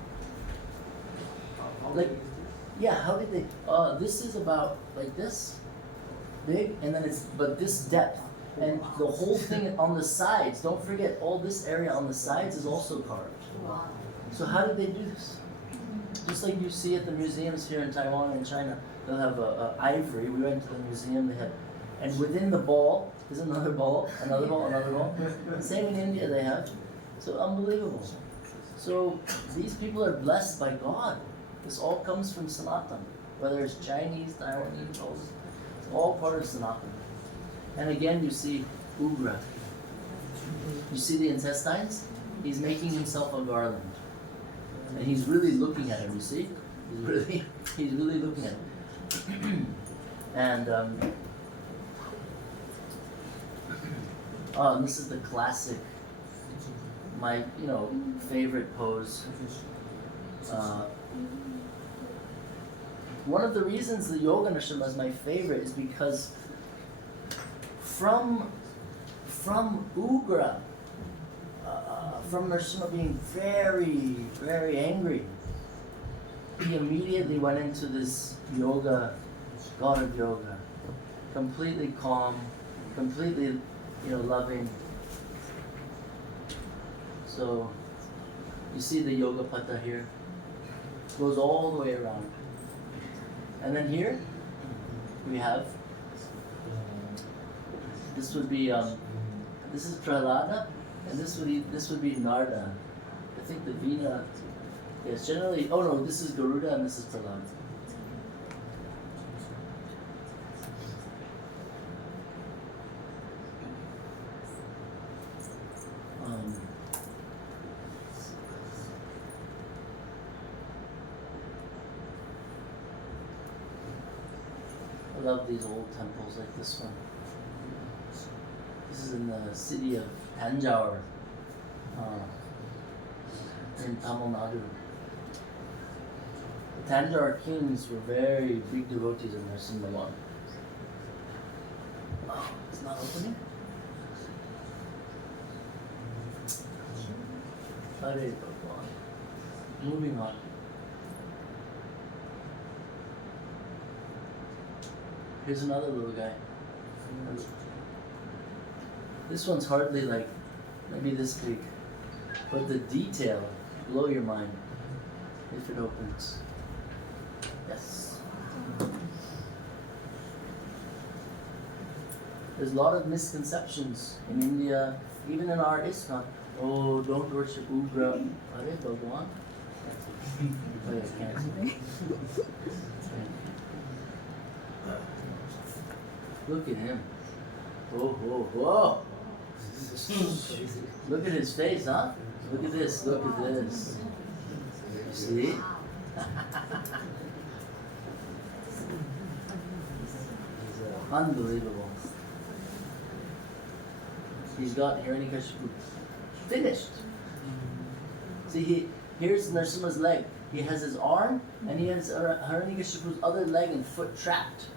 Like, yeah, how did they? This is about like this big, and then but this depth, and the whole thing on the sides. Don't forget, all this area on the sides is also carved. Wow. So how did they do this? Just like you see at the museums here in Taiwan and China, they'll have a ivory. We went to the museum. They had, and within the ball is another ball, another ball, another ball. Same in India they have. So unbelievable. So these people are blessed by God. This all comes from Sanatan, whether it's Chinese, Taiwanese, it's all part of Sanatan. And again, you see Ugra. You see the intestines? He's making himself a garland. And he's really looking at him, you see? He's really looking at him. And and this is the classic, my favorite pose. One of the reasons the Yoga Nrsimha is my favorite is because from Ugra, from Nrsimha being very, very angry, he immediately went into this yoga, god of yoga, completely calm, completely, loving. So, you see the yoga pata here? Goes all the way around. And then here, we have, this would be, this is Prahlada, and this would be Narda. I think the Veena, yes, generally, oh no, this is Garuda and this is Prahlada. I love these old temples like this one. This is in the city of Tanjore, in Tamil Nadu. The Tanjore kings were very big devotees of Nrsimha. Oh, it's not opening? Hare Bhagwan. Moving on. Here's another little guy. This one's hardly like, maybe this big. But the detail, blow your mind if it opens. Yes. There's a lot of misconceptions in India, even in our ISKCON. Oh, don't worship Ugra. Hare Bhagwan. Oh, yeah, I can't. Look at him. Whoa. Look at his face, huh? Look at this, look at this. You see? Unbelievable. He's got Hare-Krishna finished. See, here's Nrsimha's leg. He has his arm, and he has Hare-Krishna's other leg and foot trapped.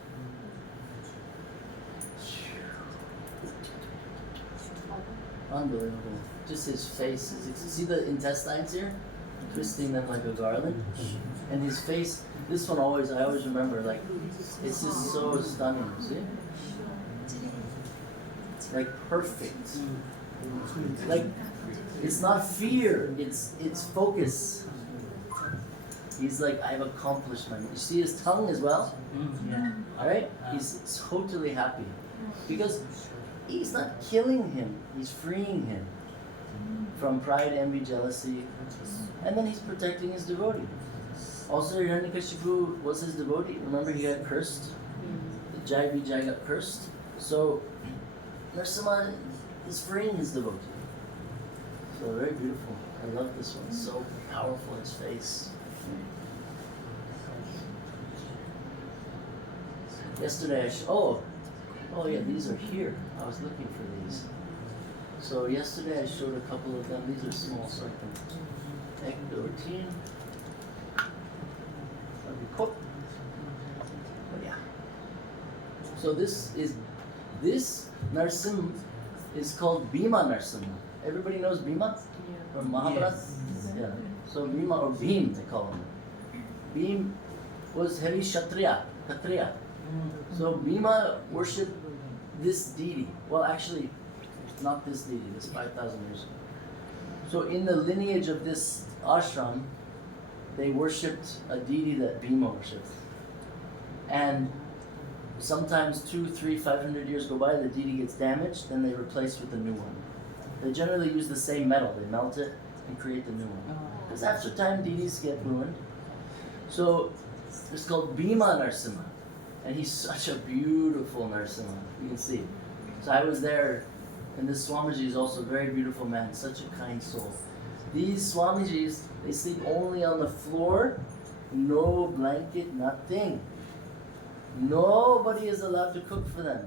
Unbelievable. Just his face. See the intestines here? Twisting them like a garland. And his face, this one I always remember, like, it's just so stunning, see? Like perfect. Like, it's not fear, it's focus. He's like, I've accomplished my, you see his tongue as well? Yeah. Alright? He's totally happy. Because he's not killing him, he's freeing him from pride, envy, jealousy, and then he's protecting his devotee. Also, Hiranyakashipu was his devotee. Remember, he got cursed. The Jai Vijay got cursed. So, Nrsimha is freeing his devotee. So, very beautiful. I love this one. So powerful, his face. Yesterday oh yeah, these are here. I was looking for these. So yesterday I showed a couple of them. These are small, so I can egg the routine. That'd be cool. But yeah. So this Narsim is called Bhima Narsimha. Everybody knows Bhima from Mahabharata? Yeah. So Bhima or Bhim they call him. Bhim was heavy Kshatriya. So Bhima worshipped this deity. Well, actually, not this deity, this 5,000 years ago. So in the lineage of this ashram, they worshipped a deity that Bhima worshipped. And sometimes 200, 300, 500 years go by, the deity gets damaged, then they replace with a new one. They generally use the same metal, they melt it and create the new one. Because after time, deities get ruined. So it's called Bhima Narsimha. And he's such a beautiful Narsimha, you can see. So I was there, and this Swamiji is also a very beautiful man, such a kind soul. These Swamijis, they sleep only on the floor, no blanket, nothing. Nobody is allowed to cook for them.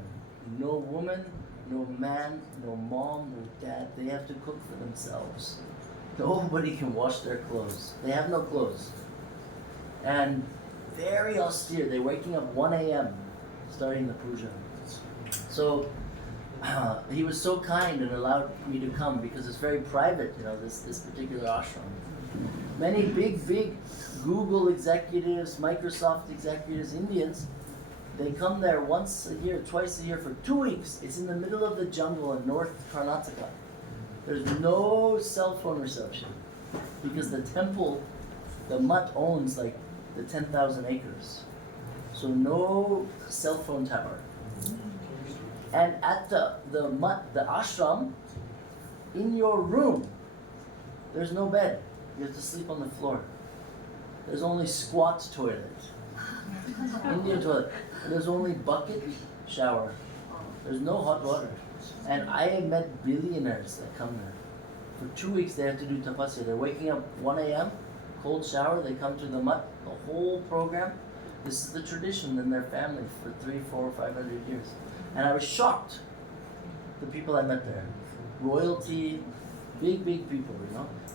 No woman, no man, no mom, no dad. They have to cook for themselves. Nobody can wash their clothes. They have no clothes. And very austere. They're waking up 1 a.m. starting the puja. So he was so kind and allowed me to come because it's very private, this particular ashram. Many big Google executives, Microsoft executives, Indians, they come there once a year, twice a year for 2 weeks. It's in the middle of the jungle in North Karnataka. There's no cell phone reception because the temple, the mutt owns like the 10,000 acres. So no cell phone tower. And at the mutt, the ashram, in your room, there's no bed. You have to sleep on the floor. There's only squat toilet. Indian toilet. There's only bucket shower. There's no hot water. And I met billionaires that come there. For 2 weeks they have to do tapasya. They're waking up 1 a.m., cold shower, they come to the mutt, the whole program. This is the tradition in their family for 300, 400, 500 years. And I was shocked, the people I met there. Royalty, big people,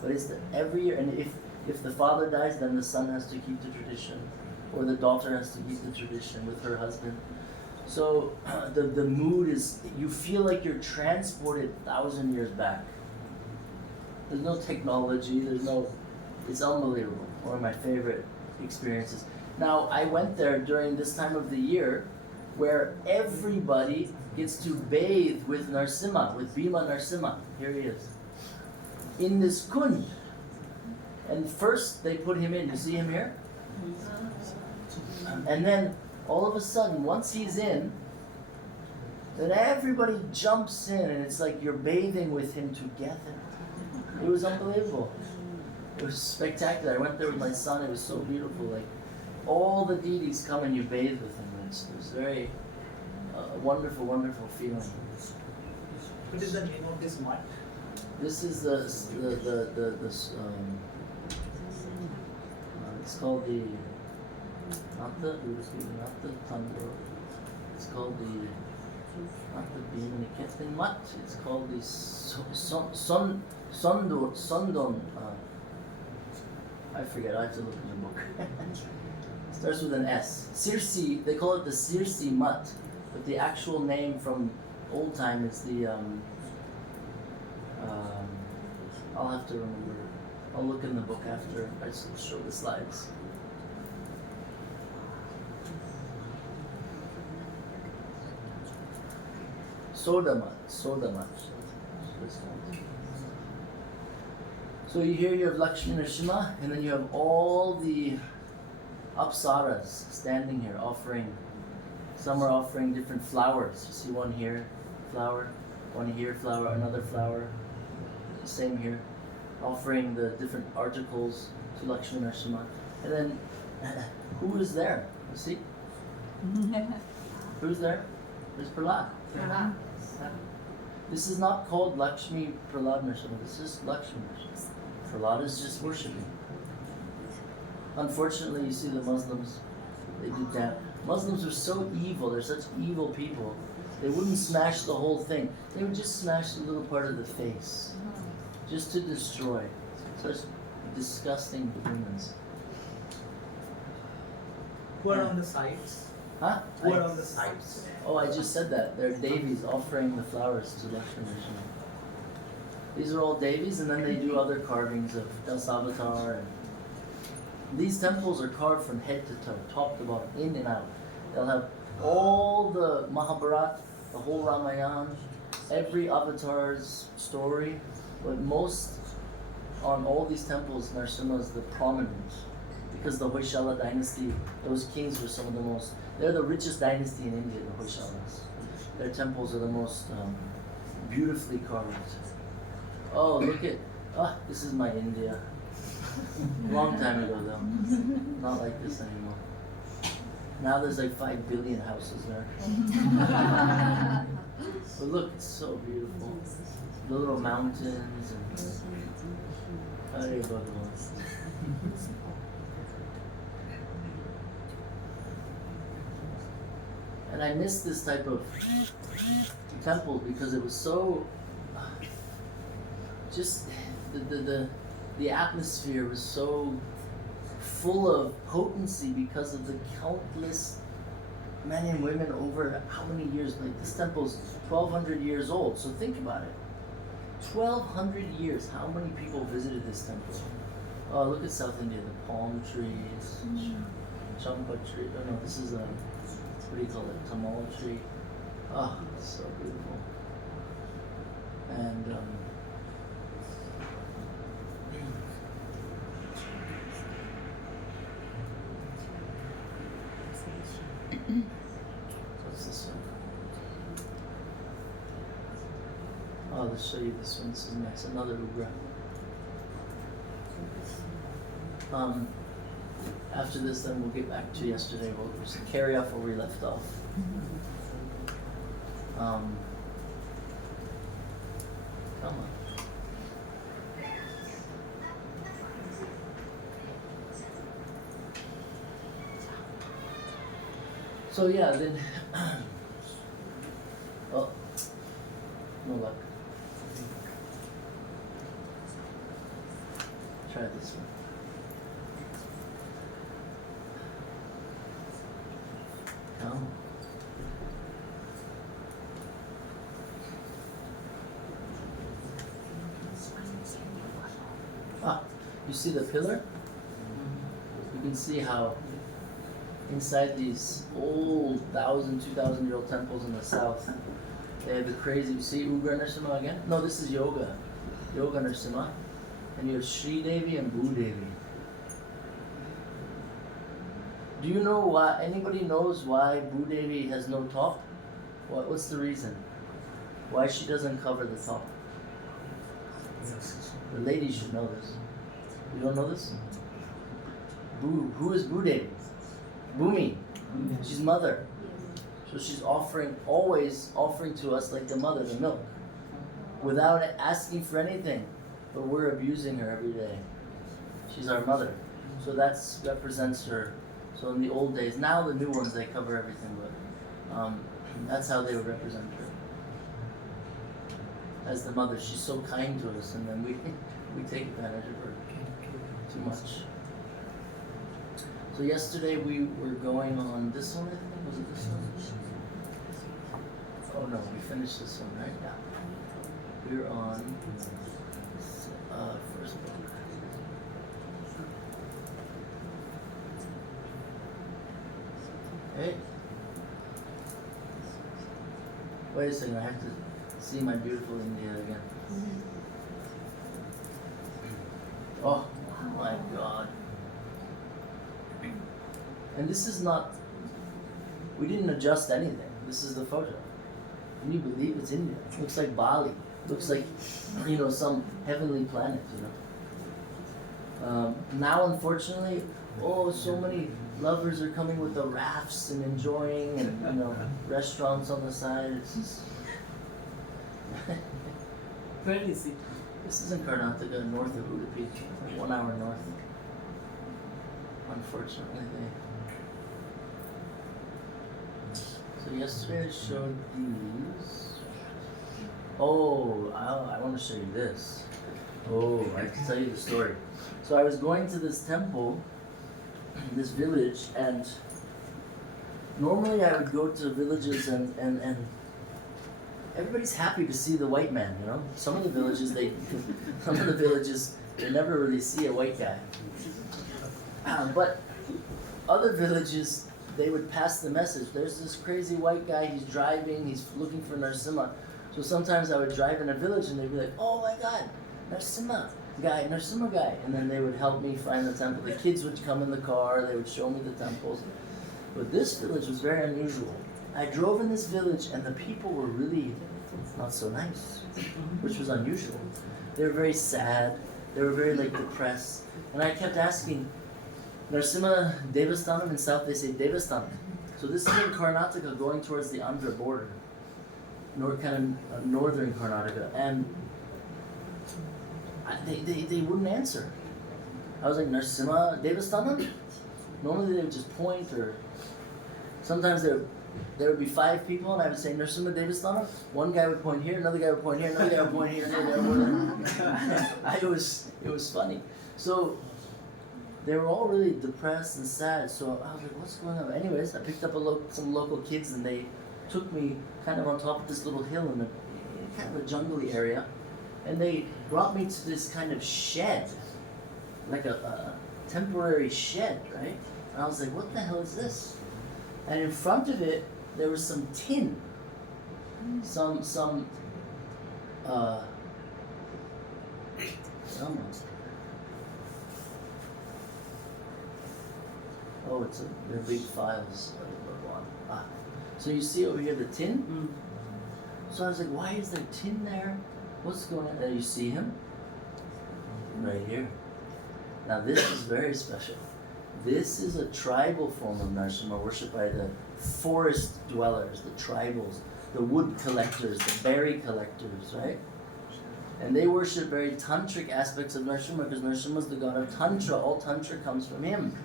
But it's every year, and if the father dies, then the son has to keep the tradition, or the daughter has to keep the tradition with her husband. So the mood is, you feel like you're transported 1,000 years back. There's no technology, it's unbelievable. One of my favorite experiences. Now, I went there during this time of the year where everybody gets to bathe with Narsimha, with Bhima Narsimha. Here he is. In this kund. And first they put him in. You see him here? And then all of a sudden, once he's in, then everybody jumps in and it's like you're bathing with him together. It was unbelievable. It was spectacular. I went there with my son. It was so beautiful. Like all the deities come and you bathe with him. It was very wonderful feeling. What is the name of this mutt? This is it's called not the thunder. It's called not the bean Nikethin mutt. It's called the Sondon. I forget. I have to look in the book. It starts with an S. Sirsi. They call it the Sirsi mutt, but the actual name from old time is the. I'll have to remember. I'll look in the book after I show the slides. Sodamat. So you have Lakshmi Narasimha, and then you have all the apsaras standing here offering. Some are offering different flowers. You see one here, flower, one here, flower, another flower. Same here. Offering the different articles to Lakshmi Narasimha. And then, who is there? You see? Who's there? There's Prahlad. This is not called Lakshmi Prahlad Narasimha. This is Lakshmi Narasimha. Prahlad is just worshipping. Unfortunately, you see the Muslims, they do Muslims are so evil, they're such evil people. They wouldn't smash the whole thing. They would just smash a little part of the face. Just to destroy. Such disgusting humans. Who are on the sides? Huh? Who are on the sides? Oh, I just said that. They're Devis offering the flowers to Lakshmi Vishnu. These are all Devis, and then they do other carvings of Dasavatar. And these temples are carved from head to toe, top to bottom, in and out. They'll have all the Mahabharata, the whole Ramayana, every avatar's story, but most on all these temples, Narasimha is the prominent. Because the Hoysala dynasty, those kings were some of the most, they're the richest dynasty in India, the Hoysalas. Their temples are the most beautifully carved. Oh, look at, this is my India. Long time ago though. Not like this anymore. Now there's like 5 billion houses there. But look, it's so beautiful. The little mountains and Hare Bhagavan. And I miss this type of temple because it was so just the atmosphere was so full of potency because of the countless men and women over how many years? Like this temple's 1,200 years old. So think about it. 1,200 years. How many people visited this temple? Oh, look at South India. The palm trees, champa tree. Oh no, this is a, what do you call it? Tamal tree. Oh, so beautiful. And what's this one? Oh, let's show you this one. This is nice. Another Ugra. After this, then we'll get back to yesterday. We'll just carry off where we left off. Come on. So yeah, then. Oh, no luck. Try this one. Come. You see the pillar? You can see how inside these old 1,000, 2,000-year-old temples in the south, they have the crazy, you see Ugra Narasimha again? No, this is Yoga. Yoga Narasimha. And you have Sri Devi and Bhu Devi. Do you know why, anybody knows why Bhu Devi has no top? What's the reason? Why she doesn't cover the top? The ladies should know this. You don't know this? Who is Bhu Devi? Bhumi. She's mother. So she's always offering to us like the mother, the milk, without asking for anything. But we're abusing her every day. She's our mother. So that represents her. So in the old days, now the new ones, they cover everything, but that's how they would represent her. As the mother, she's so kind to us, and then we take advantage of her too much. So yesterday we were going on this one, I think. Was it this one? Oh no, we finished this one, right? Yeah. We were on first book. Okay. Wait a second, I have to see my beautiful India again. Oh my God. And this is not, we didn't adjust anything. This is the photo. Can you believe it's India? It looks like Bali. It looks like, some heavenly planet, Now, unfortunately, so many lovers are coming with the rafts and enjoying and, restaurants on the side. It's just... Where is it? This is in Karnataka, north of Udupi, 1 hour north. Unfortunately, So yesterday I showed these. Oh, I want to show you this. Oh, I can tell you the story. So I was going to this temple, this village, and normally I would go to villages and everybody's happy to see the white man, you know? Some of the villages, they never really see a white guy. But other villages, they would pass the message. There's this crazy white guy, he's driving, he's looking for Narasimha. So sometimes I would drive in a village and they'd be like, oh my God, Narasimha guy. And then they would help me find the temple. The kids would come in the car, they would show me the temples. But this village was very unusual. I drove in this village and the people were really not so nice, which was unusual. They were very sad, they were very depressed. And I kept asking, Narasimha Devasthanam in South they say Devasthanam. So this is in Karnataka going towards the Andhra border, northern Karnataka. And they wouldn't answer. I was like, Narasimha Devasthanam? Normally they would just point, or sometimes there would be 5 people and I would say Narasimha Devasthanam. One guy would point here, another guy would point here, another guy would point here, another guy would point here. It was funny. So they were all really depressed and sad. So I was like, what's going on? Anyways, I picked up some local kids and they took me kind of on top of this little hill in kind of a jungly area. And they brought me to this kind of shed, like a temporary shed, right? And I was like, what the hell is this? And in front of it, there was some tin. Oh, they're big files. So you see over here the tin? So I was like, why is there tin there? What's going on? And you see him? Right here. Now this is very special. This is a tribal form of Narasimha worshipped by the forest dwellers, the tribals, the wood collectors, the berry collectors, right? And they worship very tantric aspects of Narasimha because Narasimha is the god of Tantra. All Tantra comes from him.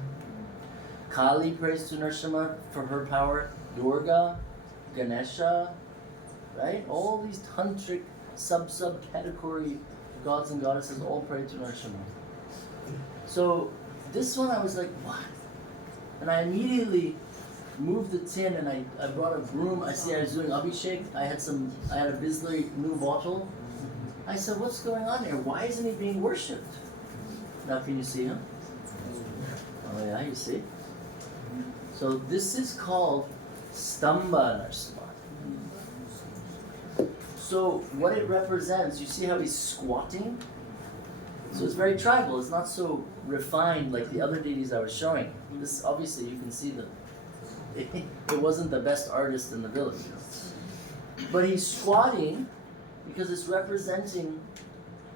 Kali prays to Narasimha for her power. Durga, Ganesha, right? All these tantric sub-category gods and goddesses all pray to Narasimha. So this one I was like, what? And I immediately moved the tin and I brought a broom. I was doing Abhishek. I had a Bisleri new bottle. I said, what's going on here? Why isn't he being worshipped? Now can you see him? Oh yeah, you see? So this is called Stamba Narasimha. So what it represents, you see how he's squatting? So it's very tribal, it's not so refined like the other deities I was showing. This, obviously you can see it wasn't the best artist in the village. But he's squatting because it's representing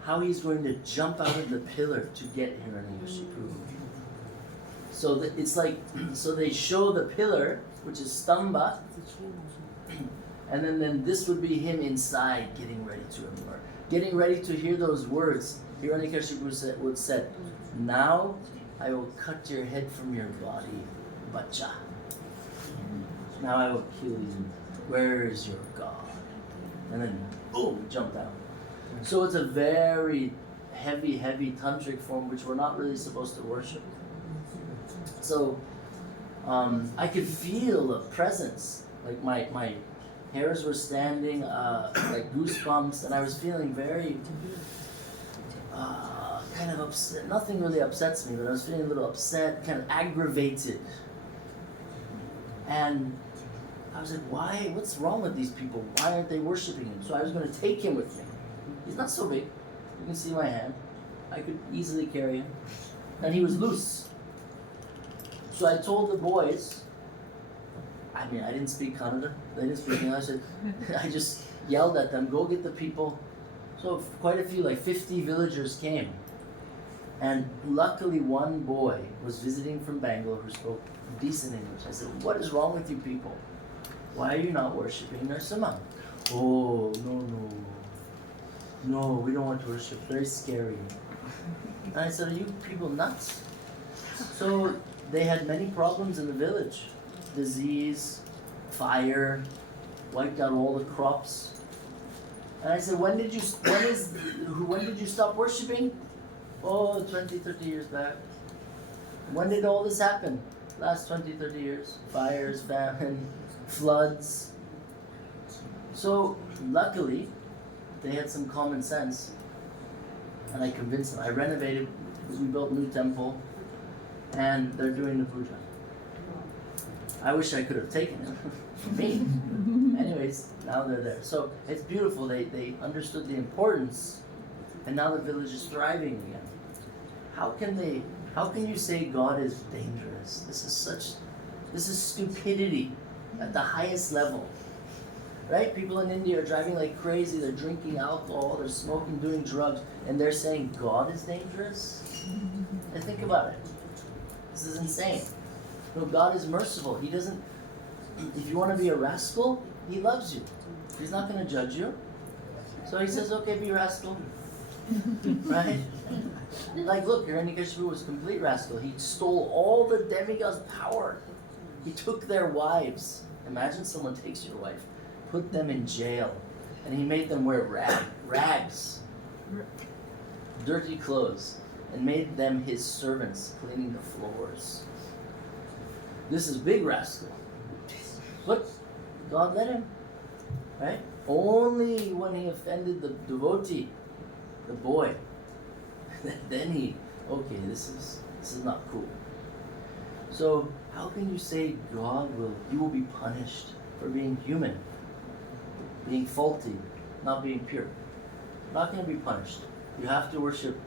how he's going to jump out of the pillar to get Hiranyakashipu. So it's like, so they show the pillar, which is Stamba, and then this would be him inside getting ready to emerge, getting ready to hear those words. Hiranyakashipu would say, now I will cut your head from your body, Bacha. Now I will kill you. Where is your God? And then, boom, jump down. So it's a very heavy tantric form which we're not really supposed to worship. So I could feel a presence, like my hairs were standing, like goosebumps, and I was feeling very kind of upset. Nothing really upsets me, but I was feeling a little upset, kind of aggravated. And I was like, why? What's wrong with these people? Why aren't they worshiping him? So I was going to take him with me. He's not so big. You can see my hand. I could easily carry him. And he was loose. So I told the boys, I didn't speak Kannada. They didn't speak English. I just yelled at them, go get the people. So quite a few, like 50 villagers came. And luckily one boy was visiting from Bangalore who spoke decent English. I said, what is wrong with you people? Why are you not worshipping Narasimha? Oh, no, we don't want to worship. Very scary. And I said, are you people nuts? So they had many problems in the village. Disease, fire, wiped out all the crops. And I said, when did you stop worshiping? Oh, 20, 30 years back. When did all this happen? Last 20, 30 years. Fires, famine, floods. So, luckily, they had some common sense. And I convinced them. I renovated, we built a new temple, and they're doing the puja. I wish I could have taken it for me. Anyways, now they're there. So it's beautiful. They understood the importance, and now the village is thriving again. How can you say God is dangerous? This is stupidity at the highest level. Right? People in India are driving like crazy, they're drinking alcohol, they're smoking, doing drugs, and they're saying God is dangerous? And think about it. This is insane. No, God is merciful. He doesn't, if you want to be a rascal, He loves you. He's not going to judge you. So He says, okay, be a rascal. Right? Like, look, Hare-Krishna was a complete rascal. He stole all the demigods' power. He took their wives. Imagine someone takes your wife, put them in jail, and he made them wear rags, dirty clothes, and made them his servants cleaning the floors. This is big rascal. But God let him, right? Only when he offended the devotee, the boy, then this is not cool. So how can you say you will be punished for being human, being faulty, not being pure? Not going to be punished. You have to worship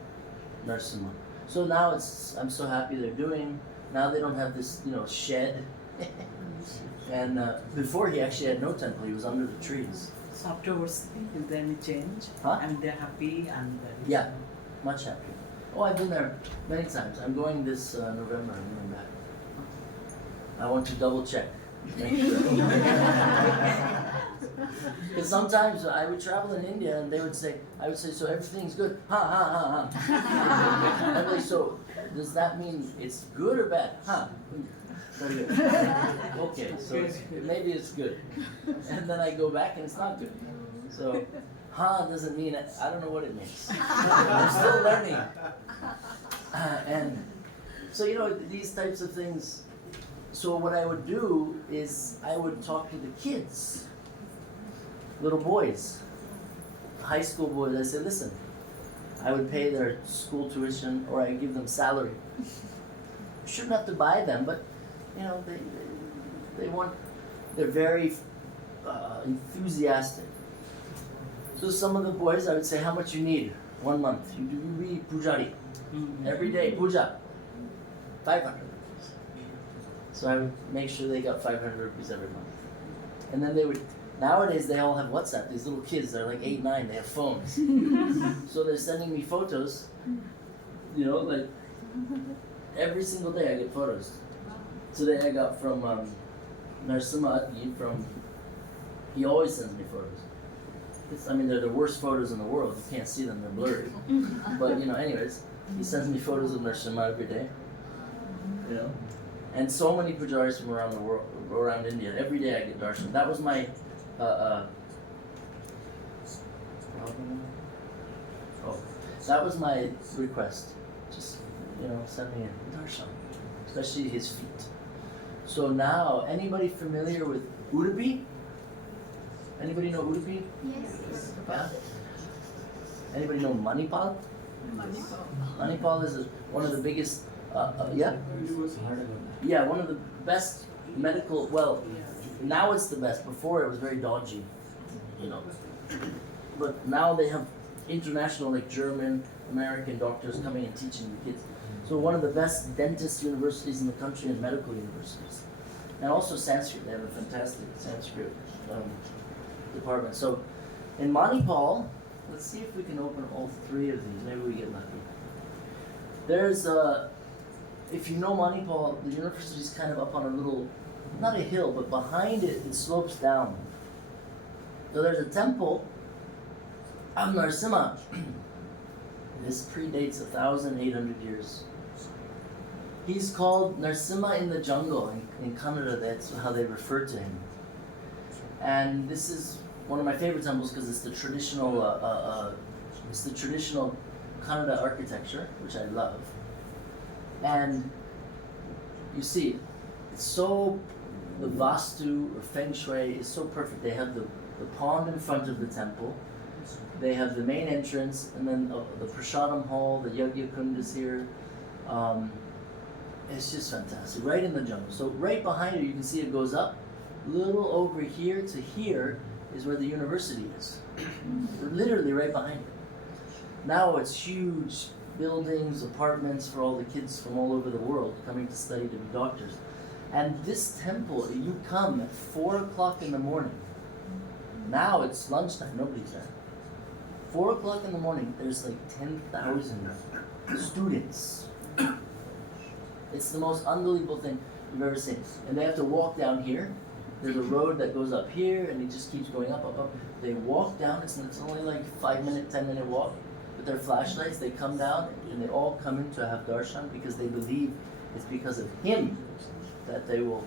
Narasimha. So now I'm so happy they're doing. Now they don't have this, shed. And before he actually had no temple. He was under the trees. So afterwards, is there any change? Huh? And they're happy and Yeah, much happier. Oh, I've been there many times. I'm going this November. I'm going back. I want to double check. Make sure. Because sometimes I would travel in India and I would say, so everything's good. Ha ha ha ha. I'm like, so does that mean it's good or bad? Ha. Very good. Okay, so maybe it's good. And then I go back and it's not good. So, doesn't mean it. I don't know what it means. I'm still learning. And so, these types of things. So what I would do is I would talk to the kids, little boys, high school boys. I said, listen, I would pay their school tuition or I give them salary. You shouldn't have to buy them, but they're very enthusiastic. So some of the boys, I would say, how much you need? 1 month. You be pujari. Every day, puja. 500. So I would make sure they got 500 rupees every month. And then nowadays they all have WhatsApp. These little kids, they're like 8, 9, they have phones. So they're sending me photos, like every single day I get photos. Today I got from Narashimhadeva, he always sends me photos. They're the worst photos in the world. You can't see them, they're blurry. But, anyways, he sends me photos of Narashimha every day. And so many pujaris from around the world, around India. Every day I get darshan. That was my, that was my request. Just, send me a darshan, especially his feet. So now, anybody familiar with Udupi? Anybody know Udupi? Yes. Yeah? Anybody know Manipal? Manipal is one of the biggest, yeah? Yeah, one of the best medical, now it's the best. Before it was very dodgy, But now they have international, like German, American doctors coming and teaching the kids. So one of the best dentist universities in the country and medical universities. And also Sanskrit, they have a fantastic Sanskrit department. So in Manipal, let's see if we can open all 3 of these. Maybe we get lucky. There's if you know Manipal, the university is kind of up on a little, not a hill, but behind it, it slopes down. So there's a temple of Narasimha. This predates 1,800 years. He's called Narasimha in the jungle. In Kannada, that's how they refer to him. And this is one of my favorite temples because it's the traditional Kannada architecture, which I love. And you see, it's so, the Vastu or Feng Shui is so perfect. They have the pond in front of the temple. They have the main entrance, and then the Prasadam hall, the Yagya Kund is here. It's just fantastic, right in the jungle. So right behind you, you can see it goes up. Little over here to here is where the university is. Literally right behind it. Now it's huge buildings, apartments for all the kids from all over the world coming to study to be doctors. And this temple, you come at 4 o'clock in the morning. Now it's lunchtime, nobody's there. 4 o'clock in the morning, there's like 10,000 students. It's the most unbelievable thing you've ever seen. And they have to walk down here. There's a road that goes up here, and it just keeps going up, up, up. They walk down, it's only like 5-minute, 10-minute walk. With their flashlights, they come down, and they all come in to have darshan because they believe it's because of him that they will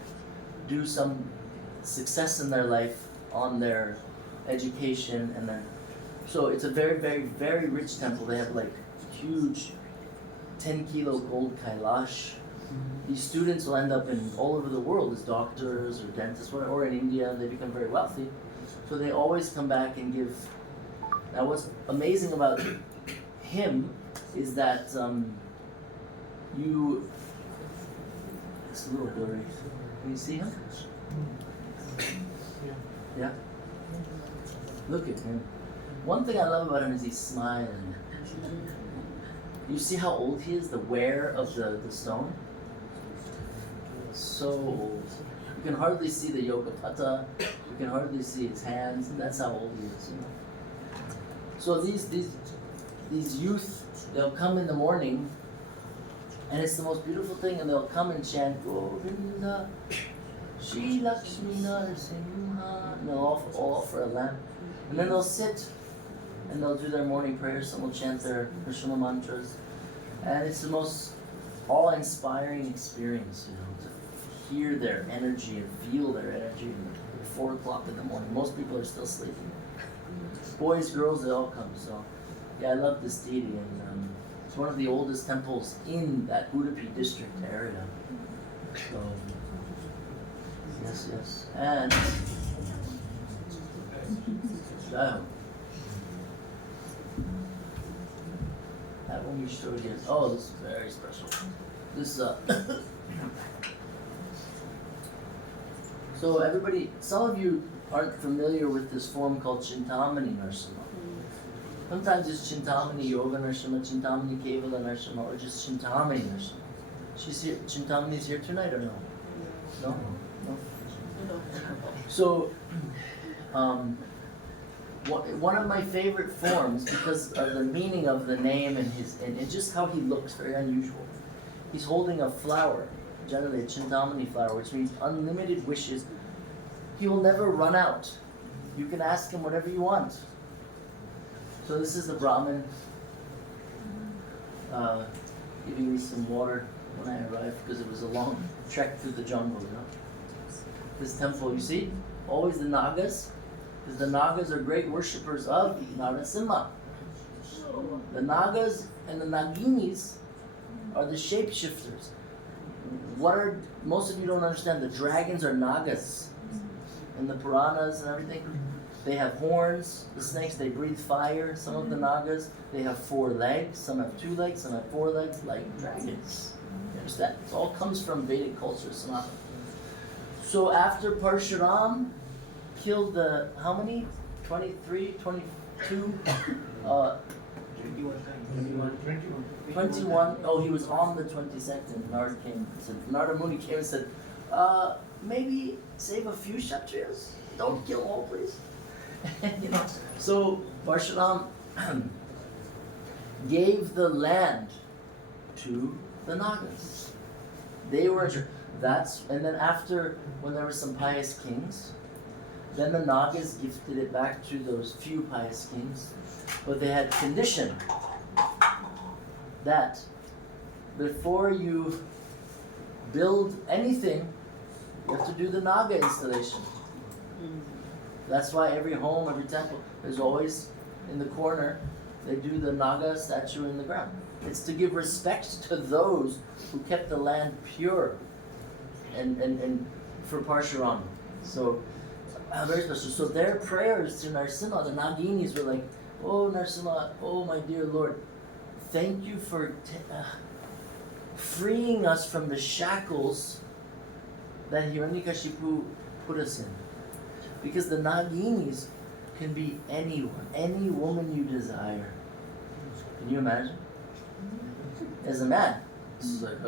do some success in their life on their education and their. So it's a very, very, very rich temple. They have like huge 10-kilo gold kailash. These students will end up in all over the world as doctors or dentists, or in India. They become very wealthy. So they always come back and give. Now what's amazing about him is that it's a little blurry. Can you see him? Yeah? Look at him. One thing I love about him is he's smiling. You see how old he is, the wear of the stone? So old. You can hardly see the Yogapata. You can hardly see his hands. And that's how old he is, you know. So these youth, they'll come in the morning, and it's the most beautiful thing, and they'll come and chant Govinda, Rajalaxmi-dd, and they'll all offer a lamp. And then they'll sit and they'll do their morning prayers, some will chant their Krishna mantras. And it's the most awe-inspiring experience, you know, to hear their energy and feel their energy at 4 o'clock in the morning. Most people are still sleeping. Boys, girls, they all come. So, yeah, I love this deity, and it's one of the oldest temples in that Udupi district area. So, yes. And, that one we showed you. Oh, this is very special. This so everybody, some of you aren't familiar with this form called Chintamani Narasimha. Sometimes it's Chintamani Yoga Narasimha, Chintamani Kevala Narasimha, or just Chintamani Narasimha. She's here. Chintamani's here tonight or no? No. So, one of my favorite forms, because of the meaning of the name and just how he looks, very unusual. He's holding a flower, generally a Chintamani flower, which means unlimited wishes. He will never run out. You can ask him whatever you want. So this is the Brahmin giving me some water when I arrived, because it was a long trek through the jungle, you know. This temple, you see, always the Nagas, because the Nagas are great worshippers of Narasimha. The Nagas and the Naginis are the shapeshifters. Most of you don't understand, the dragons are Nagas. In the Puranas and everything, they have horns. The snakes, they breathe fire. Some of the Nagas, they have 4 legs. Some have 2 legs, some have 4 legs, like dragons. You understand? It all comes from Vedic culture, Sanatana. So after Parshuram killed the, how many? 23, 22? 21. Oh, he was on the 22nd. Narada Muni came and said, maybe save a few Kshatriyas. Don't kill all, please. You know. So Parshuram gave the land to the Nagas. They were and then after, when there were some pious kings, then the Nagas gifted it back to those few pious kings, but they had condition that before you build anything, you have to do the Naga installation. That's why every home, every temple, there's always in the corner, they do the Naga statue in the ground. It's to give respect to those who kept the land pure and for Parshuram. So, very special. So their prayers to Narasimha, the Naginis were like, oh Narasimha, oh my dear Lord, thank you for freeing us from the shackles that Hiranyakashipu put us in. Because the Naginis can be anyone, any woman you desire. Can you imagine? As a man, this is like,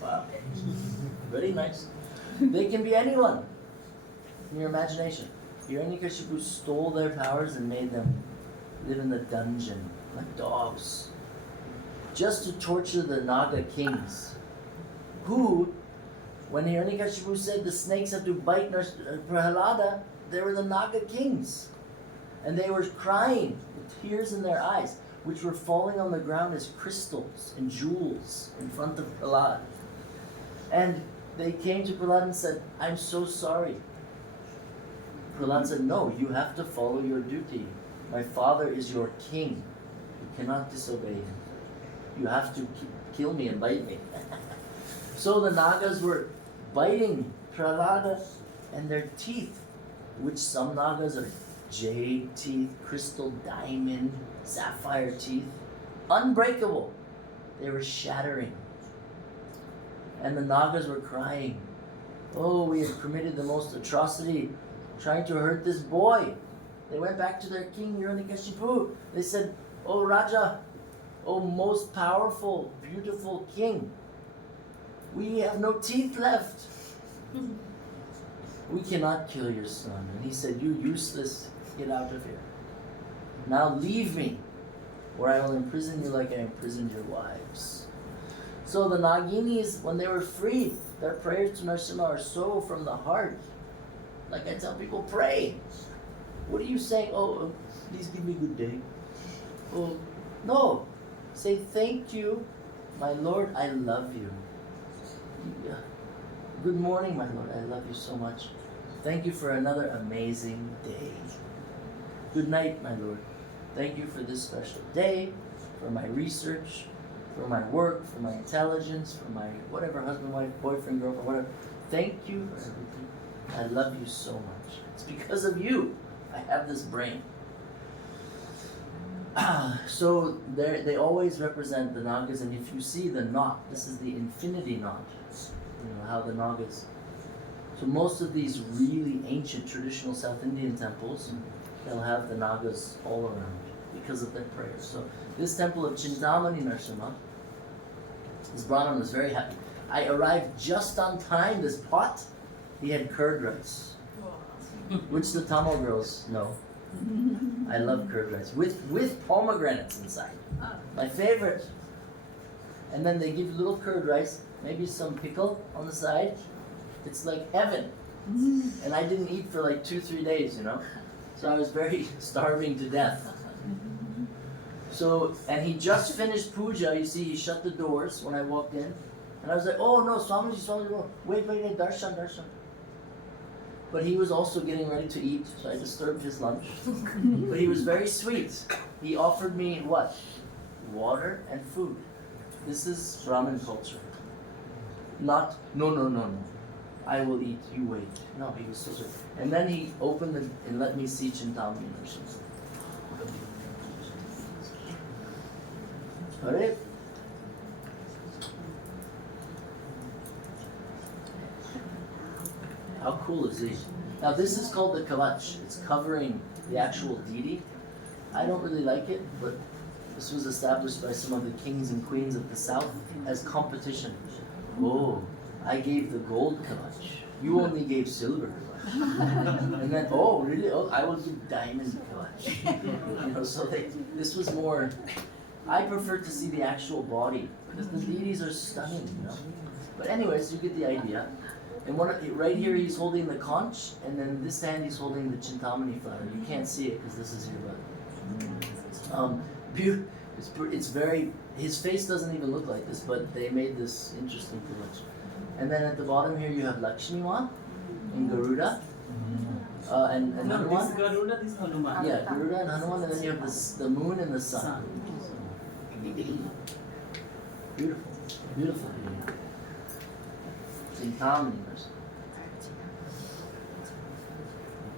wow, very nice. They can be anyone in your imagination. Hiranyakashipu stole their powers and made them live in the dungeon like dogs, just to torture the Naga kings, who, when Hiranyakashipu said the snakes had to bite Prahalada, they were the Naga kings. And they were crying with tears in their eyes, which were falling on the ground as crystals and jewels in front of Prahlad. And they came to Prahlad and said, I'm so sorry. Prahlad said, no, you have to follow your duty. My father is your king. You cannot disobey him. You have to kill me and bite me. So the Nagas were biting Prahlada, and their teeth, which some Nagas are jade teeth, crystal diamond, sapphire teeth, unbreakable. They were shattering. And the Nagas were crying, oh, we have committed the most atrocity, trying to hurt this boy. They went back to their king, Hiranyakashipu. They said, oh Raja, oh most powerful, beautiful king, we have no teeth left. We cannot kill your son. And he said, you useless, get out of here. Now leave me, or I will imprison you like I imprisoned your wives. So the Naginis, when they were freed, their prayers to Narasimha are so from the heart. Like I tell people, pray. What are you saying? Oh, please give me a good day. Oh, no. Say, thank you, my Lord, I love you. Good morning, my Lord, I love you so much. Thank you for another amazing day. Good night, my Lord. Thank you for this special day, for my research, for my work, for my intelligence, for my whatever, husband, wife, boyfriend, girlfriend, whatever. Thank you for everything. I love you so much. It's because of you I have this brain. So they always represent the Nagas, and if you see the knot, this is the infinity knot. You know how the Nagas. So most of these really ancient traditional South Indian temples, they'll have the Nagas all around because of their prayers. So this temple of Chintamani Narasimha, this Brahmin was very happy. I arrived just on time. This pot, he had curd rice, which the Tamil girls know. I love curd rice with pomegranates inside. My favorite. And then they give little curd rice, maybe some pickle on the side. It's like heaven. And I didn't eat for like 2-3 days, you know. So I was very starving to death. So, and he just finished puja. You see, he shut the doors when I walked in. And I was like, oh no, Swamiji, wait, darshan. But he was also getting ready to eat, so I disturbed his lunch. But he was very sweet. He offered me what? Water and food. This is Brahmin culture. Not, no. I will eat, you wait. No, he was so sweet. And then he opened it and let me see Chintamani Narasimha. Alright? How cool is this? Now this is called the kavach. It's covering the actual deity. I don't really like it, but this was established by some of the kings and queens of the south as competition. Oh, I gave the gold kavach. You only gave silver kavach. And then, oh really? Oh, I will give diamond kavach. You know, so this was more. I prefer to see the actual body because the deities are stunning, you know. But anyways, you get the idea. And right here he's holding the conch, and then this hand he's holding the Chintamani flower. You can't see it because this is here, but it's very. His face doesn't even look like this, but they made this interesting collection. And then at the bottom here you have Lakshmi Ma and Garuda. And No, this Hanuman. Garuda, this Hanuman. Yeah, Garuda and Hanuman, and then you have the moon and the sun. Sun. Beautiful, beautiful. Chintamani.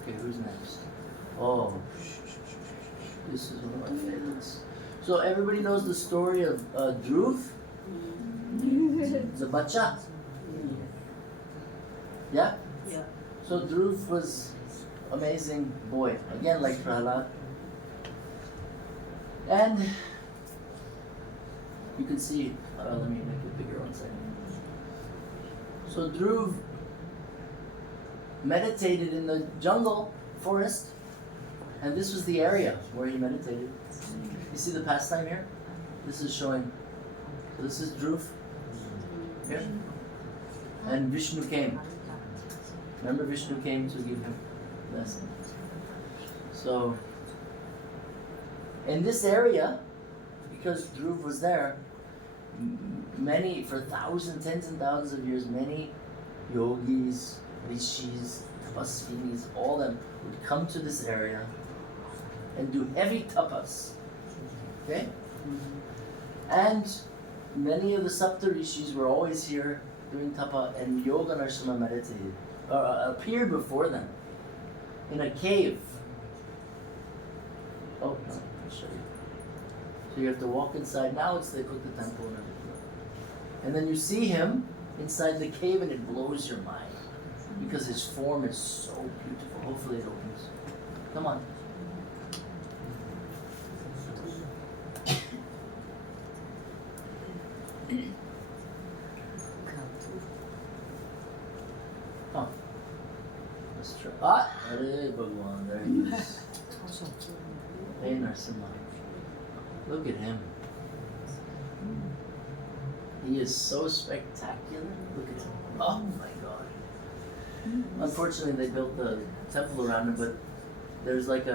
Okay, who's next? Oh, this is one of my favorites. So everybody knows the story of Dhruv, the bacha. Yeah. Yeah. So Dhruv was amazing boy, again like Prahlad. And you can see, let me make it bigger one second. So Dhruv meditated in the jungle, forest, and this was the area where he meditated. You see the pastime here? This is showing, so this is Dhruv, here, and Vishnu came. Remember Vishnu came to give him blessing. So, in this area, because Dhruv was there, many, for thousands, tens and thousands of years, many yogis, rishis, tapasvinis, all of them would come to this area and do heavy tapas. Okay? And many of the Sapta rishis were always here doing tapa, and Yoga Narashimha meditated, appeared before them in a cave. Oh, no, I'll show you. So you have to walk inside. Now it's they put the temple and everything. And then you see him inside the cave, and it blows your mind because his form is so beautiful. Hopefully it opens. Come on. Oh. Let's try. Ah! Hare Bhagwan. There he is. Hey Narsimha. Look at him. He is so spectacular. Look at him. Oh my God. Unfortunately, they built the temple around him, but there's like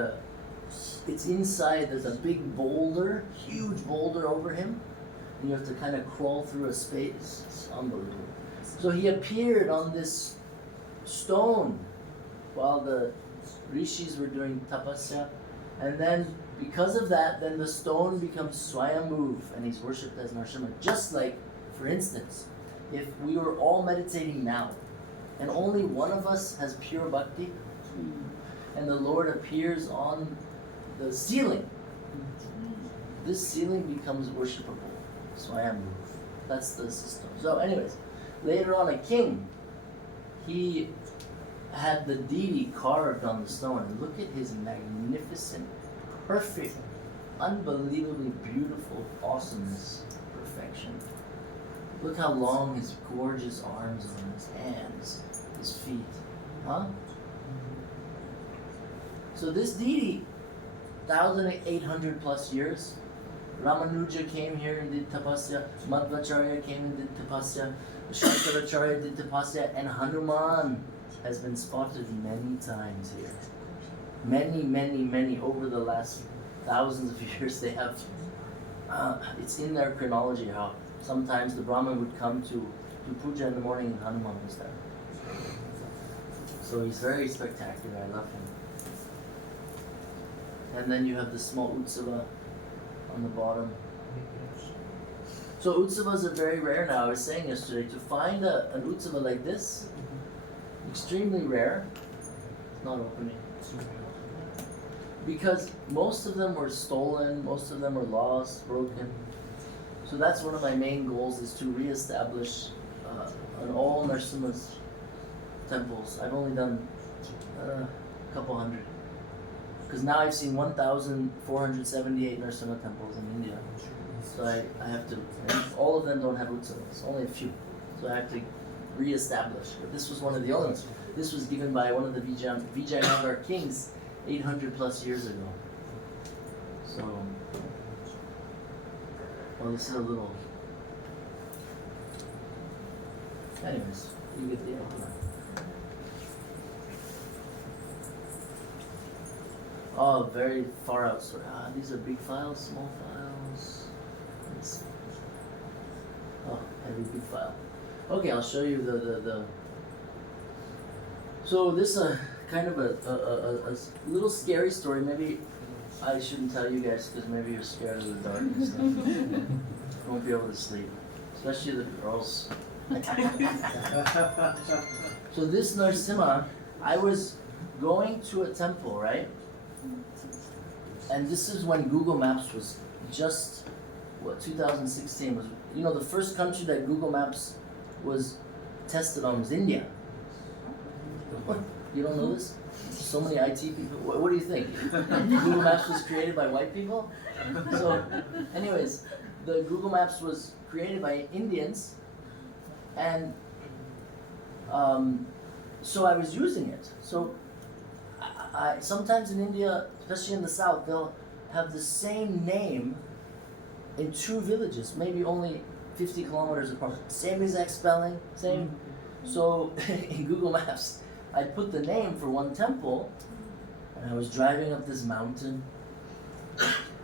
it's inside, there's a big boulder, huge boulder over him, and you have to kind of crawl through a space. It's unbelievable. So he appeared on this stone while the rishis were doing tapasya, and then because of that, then the stone becomes Swayambhuv, and he's worshipped as Narsimha. Just like, for instance, if we were all meditating now, and only one of us has pure bhakti, and the Lord appears on the ceiling, this ceiling becomes worshipable. Swayambhuv. That's the system. So anyways, later on a king, he had the deity carved on the stone, and look at his magnificent, perfect, unbelievably beautiful awesomeness, perfection. Look how long his gorgeous arms are, his hands, his feet. Huh? So this deity, 1,800 plus years, Ramanuja came here and did tapasya, Madhvacharya came and did tapasya, Shankaracharya did tapasya, and Hanuman has been spotted many times here. Many, many, many, over the last thousands of years, they have, it's in their chronology how sometimes the Brahmin would come to do puja in the morning and Hanuman was there. So he's very spectacular, I love him. And then you have the small utsava on the bottom. So utsavas are very rare now. I was saying yesterday, to find an utsava like this, extremely rare. It's not opening. Because most of them were stolen, most of them were lost, broken. So that's one of my main goals, is to re-establish an all Narsimha's temples. I've only done a couple hundred. Because now I've seen 1,478 Narsimha temples in India. So I have to, and all of them don't have utsavas, only a few. So I have to re-establish. But this was one of the only ones. This was given by one of the Vijayanagar kings 800 plus years ago. So, well, this is a little. Anyways, you get the idea. Oh, very far out. So, these are big files, small files. Let's see. Oh, heavy big file. Okay, I'll show you the. So this kind of a little scary story. Maybe I shouldn't tell you guys because maybe you're scared of the dark and stuff. You won't be able to sleep, especially the girls. So this Narasimha, I was going to a temple, right? And this is when Google Maps was just, 2016 was, the first country that Google Maps was tested on was India. What? You don't know this? So many IT people. What do you think? Google Maps was created by white people? So, anyways, the Google Maps was created by Indians, and so I was using it. So, I sometimes in India, especially in the south, they'll have the same name in two villages, maybe only 50 kilometers apart. Same exact spelling, same. So in Google Maps, I put the name for one temple, and I was driving up this mountain,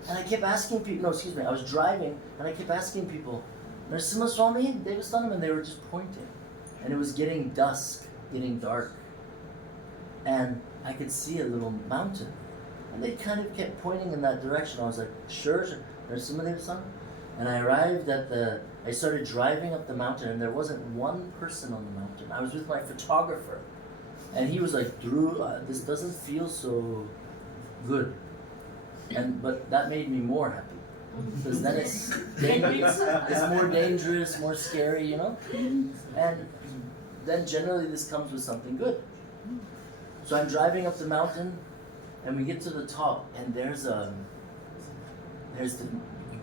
and I kept asking people, I was driving, and I kept asking people, Narasimha Swami, Devastanam, and they were just pointing. And it was getting dusk, getting dark, and I could see a little mountain. And they kind of kept pointing in that direction. I was like, sure, Narasimha Devastanam. And I arrived at I started driving up the mountain, and there wasn't one person on the mountain. I was with my photographer, and he was like, Dhruv, this doesn't feel so good. But that made me more happy, because then it's more dangerous, more scary, And then generally this comes with something good. So I'm driving up the mountain, and we get to the top, and there's the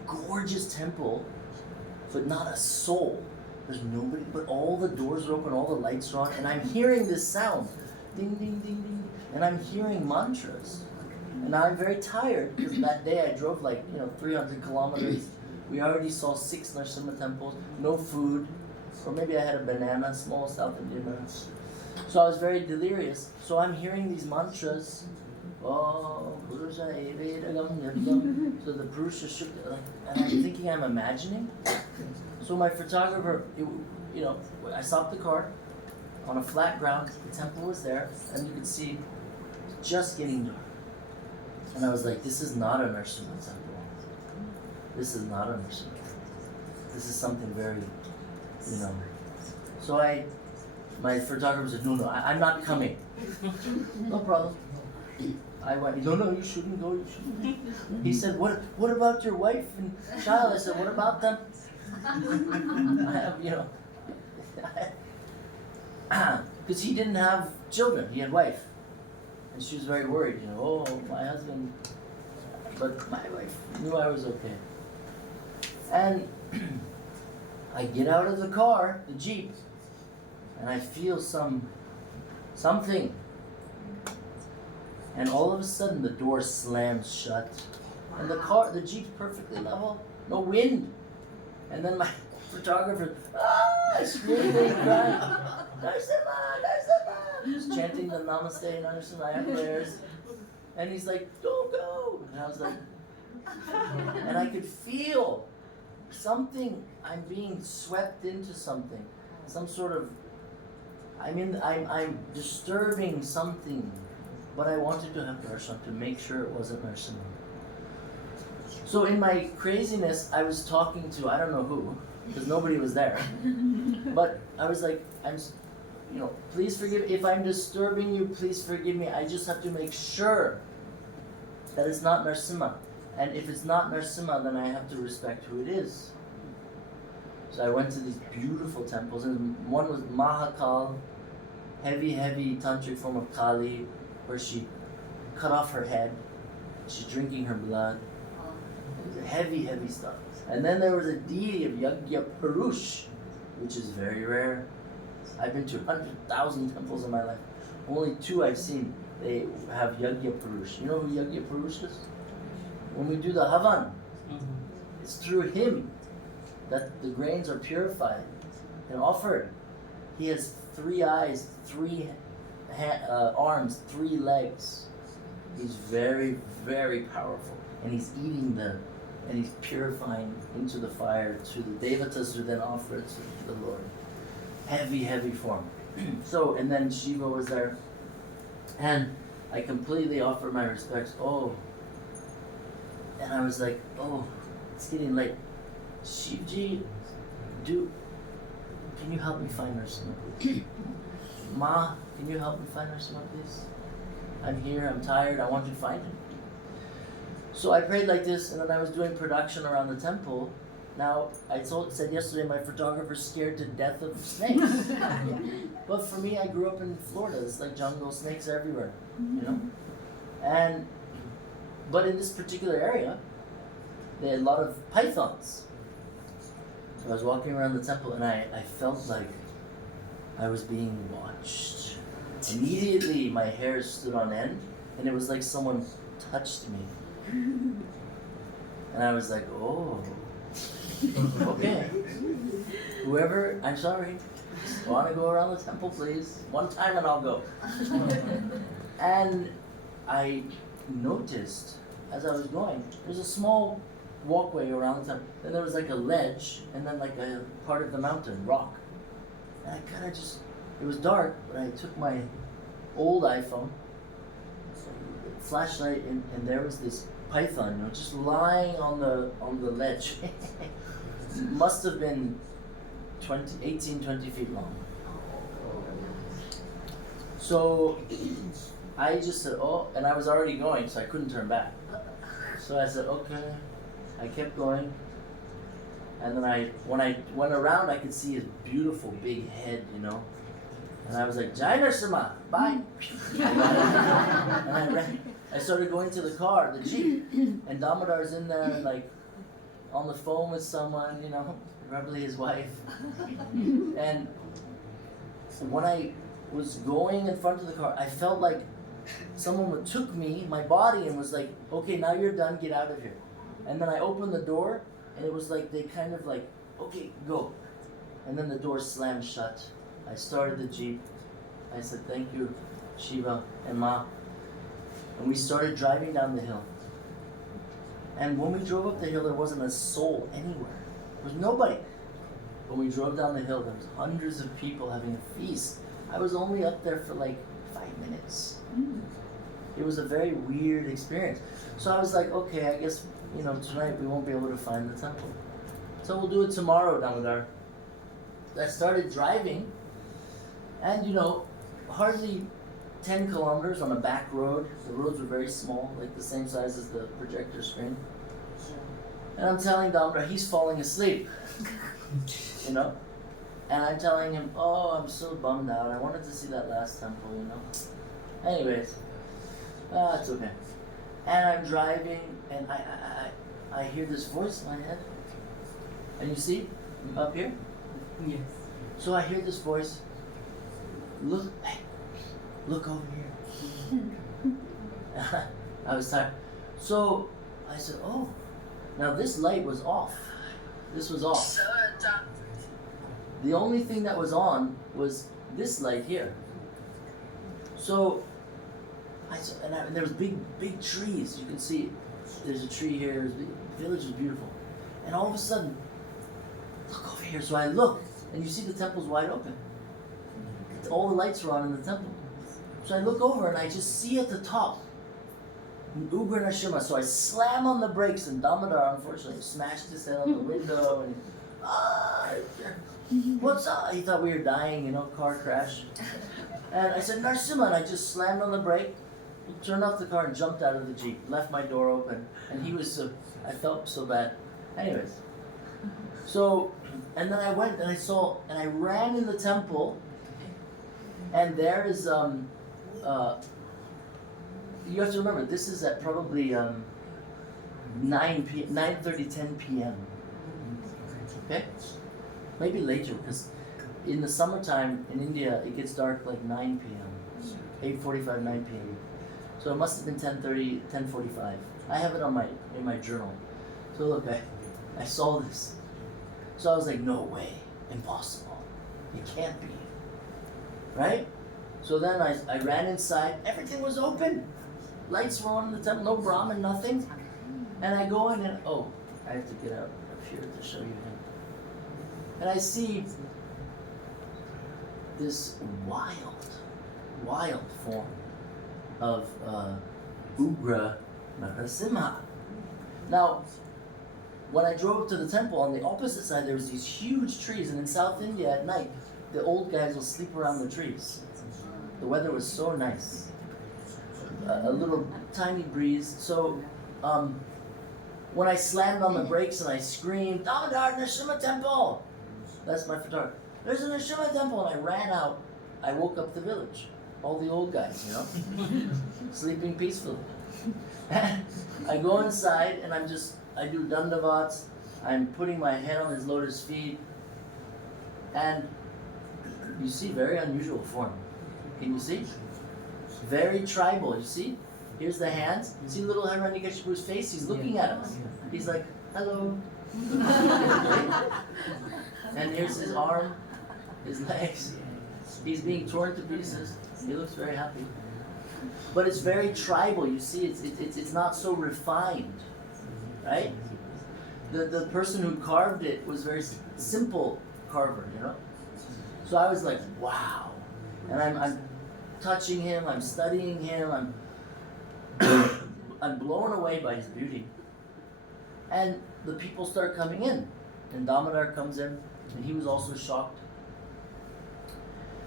gorgeous temple, but not a soul. There's nobody, but all the doors are open, all the lights are on, and I'm hearing this sound, ding, ding, ding, ding, and I'm hearing mantras. And I'm very tired, because that day I drove 300 kilometers. We already saw 6 Narasimha temples, no food, or maybe I had a banana, small South Indian banana. So I was very delirious. So I'm hearing these mantras. Oh, Purusha Evedagam Yadam. So the Purusha shook, and I'm thinking I'm imagining. So my photographer, I stopped the car on a flat ground. The temple was there, and you could see just getting dark. And I was like, this is not a Narasimha temple. This is not a Narasimha temple. This is something very, So my photographer said, no, I'm not coming. No problem. I went, no, you shouldn't go, you shouldn't. He said, what about your wife and child? I said, what about them? Because he didn't have children, he had wife. And she was very worried, oh, my husband. But my wife knew I was okay. And I get out of the car, the Jeep, and I feel something. And all of a sudden the door slams shut. And the Jeep's perfectly level, no wind. And then my photographer, screaming and crying, Narasimha, Narasimha! He's chanting the Namaste Narasimha prayers. And he's like, don't go! And I was like, and I could feel something, I'm being swept into something. Some sort of, I'm disturbing something. But I wanted to have darshan to make sure it wasn't Narasimha. So in my craziness, I was talking to, I don't know who, because nobody was there. But I was like, please forgive, if I'm disturbing you, please forgive me. I just have to make sure that it's not Narasimha. And if it's not Narasimha, then I have to respect who it is. So I went to these beautiful temples, and one was Mahakal, heavy tantric form of Kali, where she cut off her head, she's drinking her blood. It was heavy stuff. And then there was a deity of Yagya Purush, which is very rare. I've been to 100,000 temples in my life. Only 2 I've seen, they have Yagya Purush. You know who Yagya Purush is? When we do the Havan, it's through him that the grains are purified and offered. He has 3 eyes, 3 arms, 3 legs. He's very, very powerful, and he's eating and he's purifying into the fire to the devatas who then offer it to the Lord. Heavy form. So, and then Shiva was there. And I completely offered my respects. Oh. And I was like, oh, it's getting late. Shivji, can you help me find Narsimha, please? Ma, can you help me find Narsimha, please? I'm here, I'm tired, I want to find him. So I prayed like this, and then I was doing production around the temple. Now, I said yesterday my photographer's scared to death of snakes. But for me, I grew up in Florida. It's like jungle, snakes everywhere, you know? But in this particular area, they had a lot of pythons. So I was walking around the temple, and I felt like I was being watched. Immediately, my hair stood on end, and it was like someone touched me. And I was like, oh, okay. Whoever, I'm sorry. I want to go around the temple, please. One time and I'll go. And I noticed, as I was going, there's a small walkway around the temple. Then there was like a ledge, and then like a part of the mountain, rock. And I kind of just, it was dark, but I took my old iPhone, flashlight, and there was this python, you know, just lying on the ledge. Must have been 18, 20 feet long. So I just said, oh, and I was already going, so I couldn't turn back. So I said, okay. I kept going. And then when I went around, I could see his beautiful big head, you know. And I was like, Jai Narsimha, bye. And I ran. I started going to the car, the Jeep, and Damodar's in there, like, on the phone with someone, you know, probably his wife. And when I was going in front of the car, I felt like someone took me, my body, and was like, okay, now you're done, get out of here. And then I opened the door, and it was like, they kind of like, okay, go. And then the door slammed shut. I started the Jeep. I said, thank you, Shiva and Ma. And we started driving down the hill. And when we drove up the hill, there wasn't a soul anywhere. There was nobody. When we drove down the hill, there was hundreds of people having a feast. I was only up there for like 5 minutes. It was a very weird experience. So I was like, okay, I guess, you know, tonight we won't be able to find the temple. So we'll do it tomorrow, Damodar. I started driving, and you know, hardly 10 kilometers on a back road. The roads were very small, like the same size as the projector screen. And I'm telling Damodar, he's falling asleep, you know? And I'm telling him, oh, I'm so bummed out. I wanted to see that last temple, you know? Anyways, it's okay. And I'm driving, and I hear this voice in my head. And you see, up here? Yes. So I hear this voice, look, hey, look over here. I was tired. So I said, oh, now this light was off. This was off. The only thing that was on was this light here. So I saw, and there was big trees. You can see there's a tree here. The village was beautiful. And all of a sudden, look over here. So I look, and you see the temple's wide open. All the lights are on in the temple. So I look over, and I just see at the top, Ugra Narasimha. So I slam on the brakes, and Damodar, unfortunately, smashed his head out the window, and what's up? He thought we were dying, you know, car crash. And I said, Narasimha, and I just slammed on the brake, turned off the car, and jumped out of the Jeep, left my door open, and he was so, I felt so bad. Anyways, so, and then I went and I saw, and I ran in the temple, and there is, you have to remember, this is at probably 9:30, 10 p.m. Okay? Maybe later, because in the summertime in India, it gets dark like 9 p.m. 8:45, 9 p.m. So it must have been 10:30, 10:45. I have it on in my journal. So look, I saw this. So I was like, no way, impossible. It can't be. Right? So then I ran inside, everything was open. Lights were on in the temple, no Brahmin, nothing. And I go in and, oh, I have to get out up here to show you him. And I see this wild form. of Ugra Narasimha. Now, when I drove up to the temple, on the opposite side there was these huge trees, and in South India at night, the old guys will sleep around the trees. The weather was so nice. A little tiny breeze. So, when I slammed on the brakes and I screamed, Damodar, Narasimha Temple! That's my photographer. There's a Narasimha Temple! And I ran out. I woke up the village. All the old guys, you know, sleeping peacefully. I go inside and I do dandavats. I'm putting my head on his lotus feet. And you see, very unusual form. Can you see? Very tribal, you see? Here's the hands. See little Hiranyakashipu's face? He's looking at us. He's like, hello. And here's his arm, his legs. He's being torn to pieces. He looks very happy. But it's very tribal, you see? It's not so refined, right? The person who carved it was very simple carver, you know? So I was like, wow. And I'm touching him, I'm studying him, I'm blown away by his beauty. And the people start coming in. And Damodar comes in, and he was also shocked.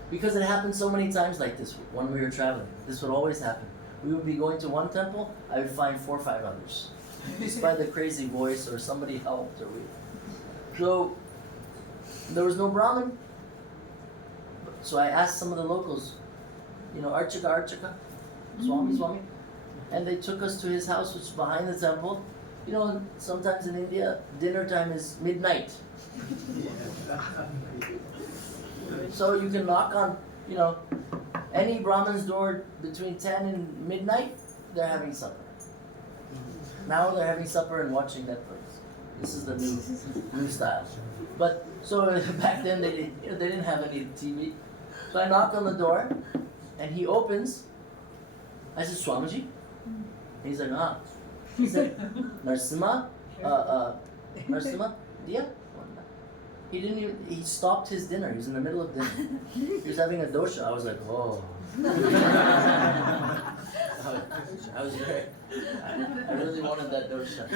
Because it happened so many times like this when we were traveling. This would always happen. We would be going to one temple, I would find 4 or 5 others. Just by the crazy voice, or somebody helped, or we. So, there was no Brahmin. So I asked some of the locals, you know, Archaka, Swami. And they took us to his house, which is behind the temple. You know, sometimes in India, dinner time is midnight. So you can knock on, you know, any Brahmin's door between 10 and midnight, they're having supper. Now they're having supper and watching Netflix. This is the new style. But so back then they didn't have any TV. So I knock on the door, and he opens. I said, Swamiji? He's like, ah. He said, Narasimha? Narasimha? Dia? He didn't even, he stopped his dinner. He was in the middle of dinner. He was having a dosha. I was like, oh. I was very, I really wanted that dosha.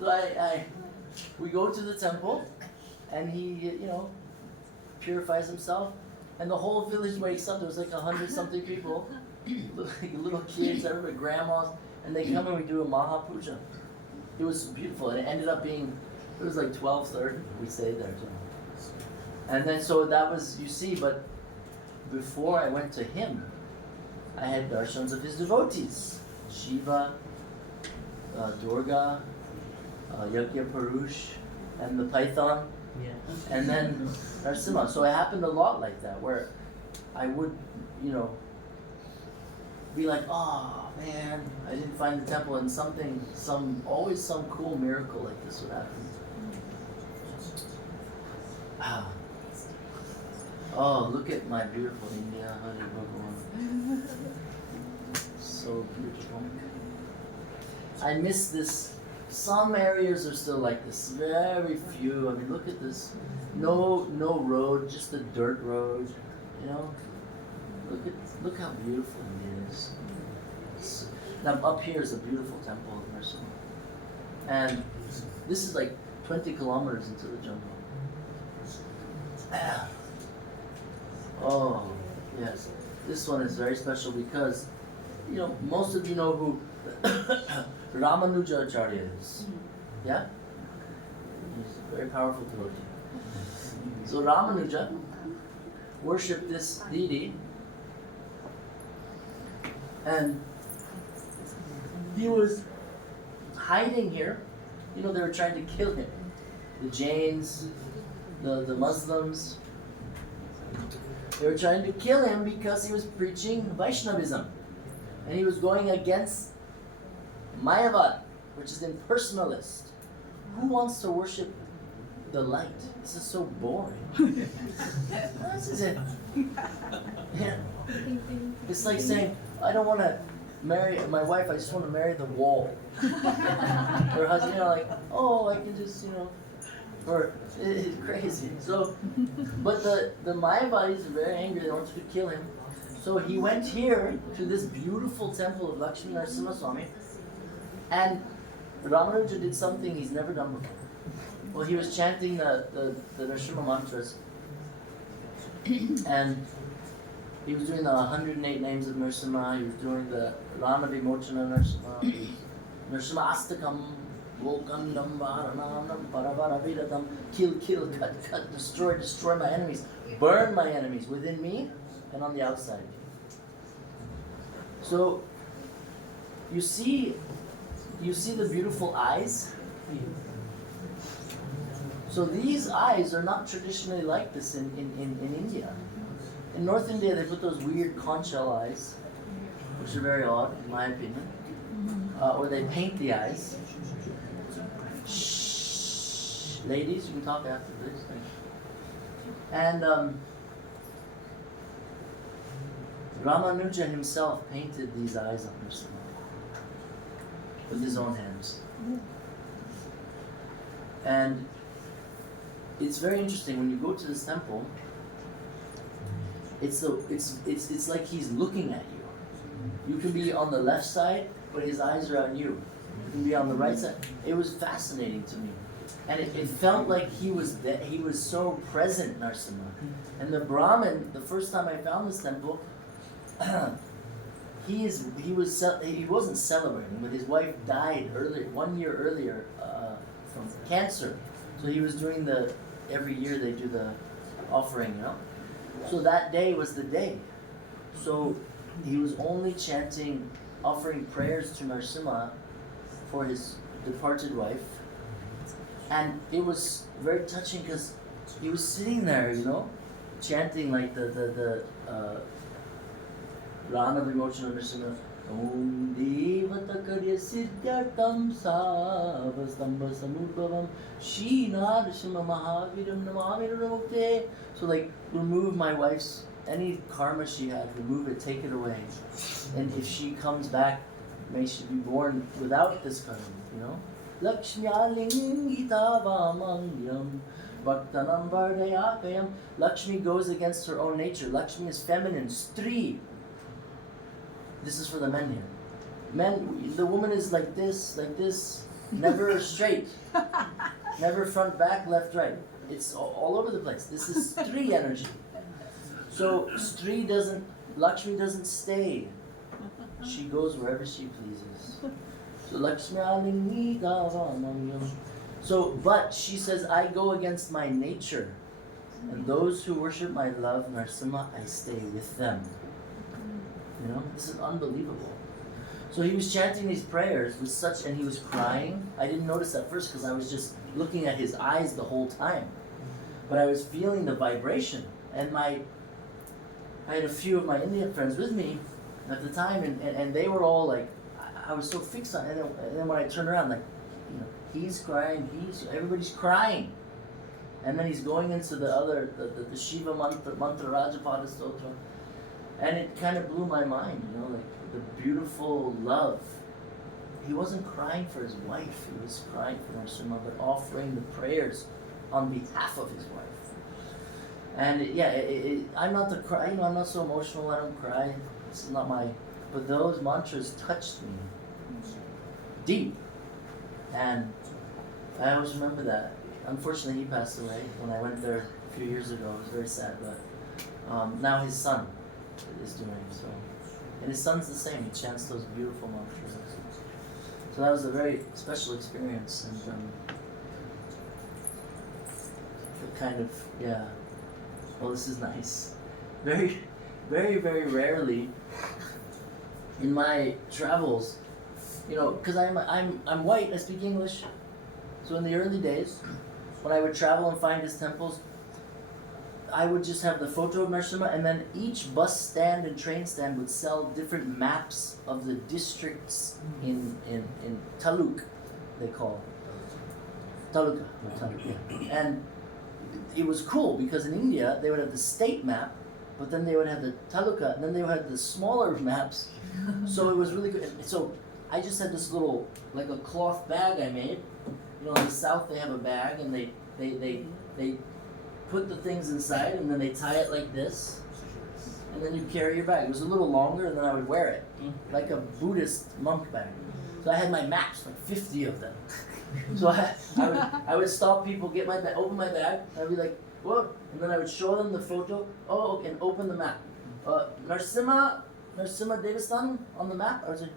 So we go to the temple, and he, you know, purifies himself, and the whole village wakes up. There was like 100-something people, little kids, everybody, grandmas, and they come and we do a Maha Puja. It was beautiful, and it ended up being, it was like 12:30. We stayed there too. And then so that was, you see, but before I went to him, I had darshans of his devotees, Shiva, Durga, Yajna Purush, and the Python. Yeah. And then Narasimha. So it happened a lot like that, where I would, you know, be like, oh man, I didn't find the temple, and always some cool miracle like this would happen. Wow. Oh, look at my beautiful India. Hare Bhagavan. So beautiful. I miss this. Some areas are still like this. Very few. I mean, look at this. No road, just a dirt road. You know. Look how beautiful it is. Now up here is a beautiful temple of Narasimha, and this is like 20 kilometers into the jungle. Oh yes, this one is very special because, you know, most of you know who Ramanuja Acharya is. Yeah? He's a very powerful devotee. So Ramanuja worshipped this deity, and he was hiding here. You know, they were trying to kill him. The Jains, the Muslims. They were trying to kill him because he was preaching Vaishnavism. And he was going against Mayavad, which is impersonalist. Who wants to worship the light? This is so boring. This is it. Yeah. It's like saying, I don't want to marry my wife, I just want to marry the wall. Her husband, you know, like, oh, I can just, you know, or it's crazy. So, but the Mayavadis are very angry, they want you to kill him. So he went here to this beautiful temple of Lakshmi Narasimha Swami, and Ramanuja did something he's never done before. Well, he was chanting the Narasimha mantras, and he was doing the 108 names of Narasimha, he was doing the Rana Vimochana Narasimha, Narasimha Astakam, Vokandam Varananam Paravaravidatam, kill, cut, destroy my enemies, burn my enemies within me and on the outside. So you see the beautiful eyes? So these eyes are not traditionally like this in India. In North India, they put those weird conch shell eyes, which are very odd, in my opinion. Or they paint the eyes. Shh, ladies, you can talk after this. And Ramanuja himself painted these eyes on Narasimha with his own hands. And it's very interesting when you go to this temple. It's like he's looking at you. You can be on the left side, but his eyes are on you. You can be on the right side. It was fascinating to me, and it felt like he was so present, Narasimha. And the Brahmin, the first time I found this temple, he wasn't celebrating, but his wife died 1 year earlier from cancer. So he was doing every year they do the offering, So that day was the day. So he was only chanting, offering prayers to Narasimha for his departed wife. And it was very touching because he was sitting there, chanting like the Rana Vimochana Narasimha. Om Devata Karya Siddhartam Savastamba Samudbhavam Shri Narashimha Mahaviram Namami Ramukte. So remove my wife's, any karma she had, remove it, take it away. And if she comes back, may she be born without this karma, Lakshmi Alingita Vamangyam Bhaktanam Vardayakayam. Lakshmi goes against her own nature. Lakshmi is feminine, Stri. This is for the men here. Men, the woman is like this, never straight. Never front, back, left, right. It's all over the place. This is Stri energy. So Lakshmi doesn't stay. She goes wherever she pleases. So Lakshmi Alingita Vamangyam. So, but she says, I go against my nature. And those who worship my love, Narasimha, I stay with them. This is unbelievable. So he was chanting these prayers and he was crying. I didn't notice at first because I was just looking at his eyes the whole time. But I was feeling the vibration. And I had a few of my Indian friends with me at the time, and they were all like, I was so fixed on it. And then when I turned around, he's crying, everybody's crying. And then he's going into the Shiva mantra Rajapada Stotra. And it kind of blew my mind, the beautiful love. He wasn't crying for his wife, he was crying for Narasimha, but offering the prayers on behalf of his wife. And I'm not I'm not so emotional, I don't cry. This is not but those mantras touched me deep. And I always remember that. Unfortunately, he passed away when I went there a few years ago. It was very sad, but now his son is doing so. And his son's the same, he chants those beautiful mantras. So that was a very special experience, and it kind of, well, this is nice. Very, very, very rarely in my travels, because I'm white, I speak English, so in the early days, when I would travel and find his temples, I would just have the photo of Narasimha, and then each bus stand and train stand would sell different maps of the districts in Taluk, they call it. Taluka. And it was cool because in India they would have the state map, but then they would have the Taluka, and then they would have the smaller maps. So it was really good. So I just had this little, like a cloth bag I made. In the south they have a bag, and they put the things inside, and then they tie it like this, and then you carry your bag. It was a little longer, and then I would wear it like a Buddhist monk bag. So I had my maps, like 50 of them. So I would stop people, get my bag, open my bag, and I'd be like, whoa, and then I would show them the photo, and open the map. Narsimha Devasthanam on the map. I would say,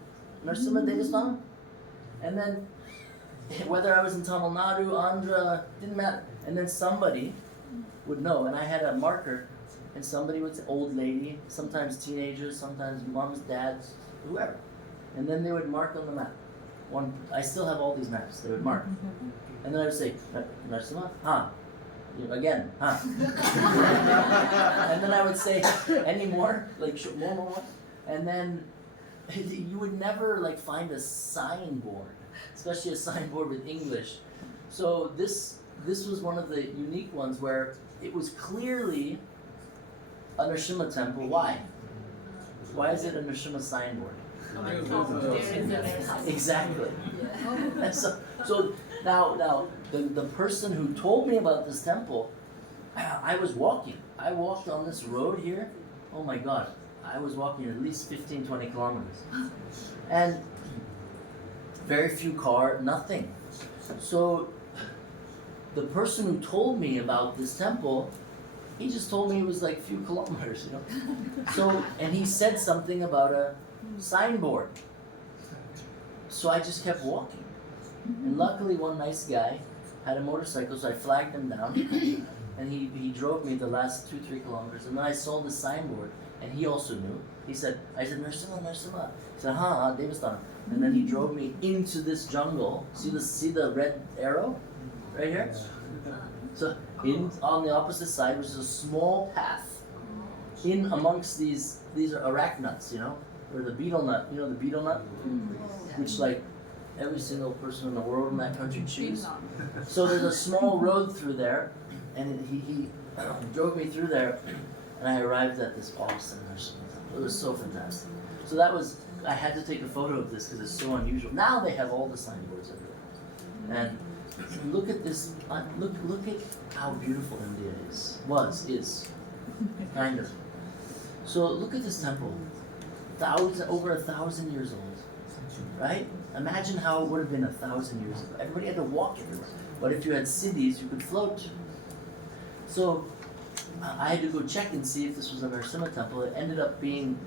Narsimha Devasthanam. And then, whether I was in Tamil Nadu, Andhra, didn't matter. And then somebody would know, and I had a marker, and somebody would say, old lady, sometimes teenagers, sometimes moms, dads, whoever. And then they would mark on the map. I still have all these maps, they would mark. And then I would say, Narsimha, again, and then I would say, any more? Like, more. And then you would never like find a signboard, especially a signboard with English. So this was one of the unique ones where it was clearly a Nrsimha temple. Why? Why is it a Nrsimha signboard? Exactly. And so now the person who told me about this temple, I was walking. I walked on this road here. Oh my God. I was walking at least 15, 20 kilometers. And very few cars, nothing. So the person who told me about this temple, he just told me it was like a few kilometers, you know. So, and he said something about a signboard. So I just kept walking. And luckily one nice guy had a motorcycle, so I flagged him down. And he drove me the last 2-3 kilometers. And then I saw the signboard. And he also knew. I said, Narsimha. He said, Devasthanam. And then he drove me into this jungle. See the red arrow right here? So on the opposite side was a small path in amongst these are arak nuts, you know, or the betel nut, you know, the betel nut, which like every single person in the world in that country chews. So there's a small road through there, and he drove me through there. And I arrived at this awesome Nrsimha. It was so fantastic. So I had to take a photo of this because it's so unusual. Now they have all the signboards everywhere. And look at this, look at how beautiful India is, kind of. So look at this temple, over 1,000 years old, right? Imagine how it would have been 1,000 years ago. Everybody had to walk everywhere. But if you had cities, you could float. So I had to go check and see if this was a Nrsimha temple. It ended up being,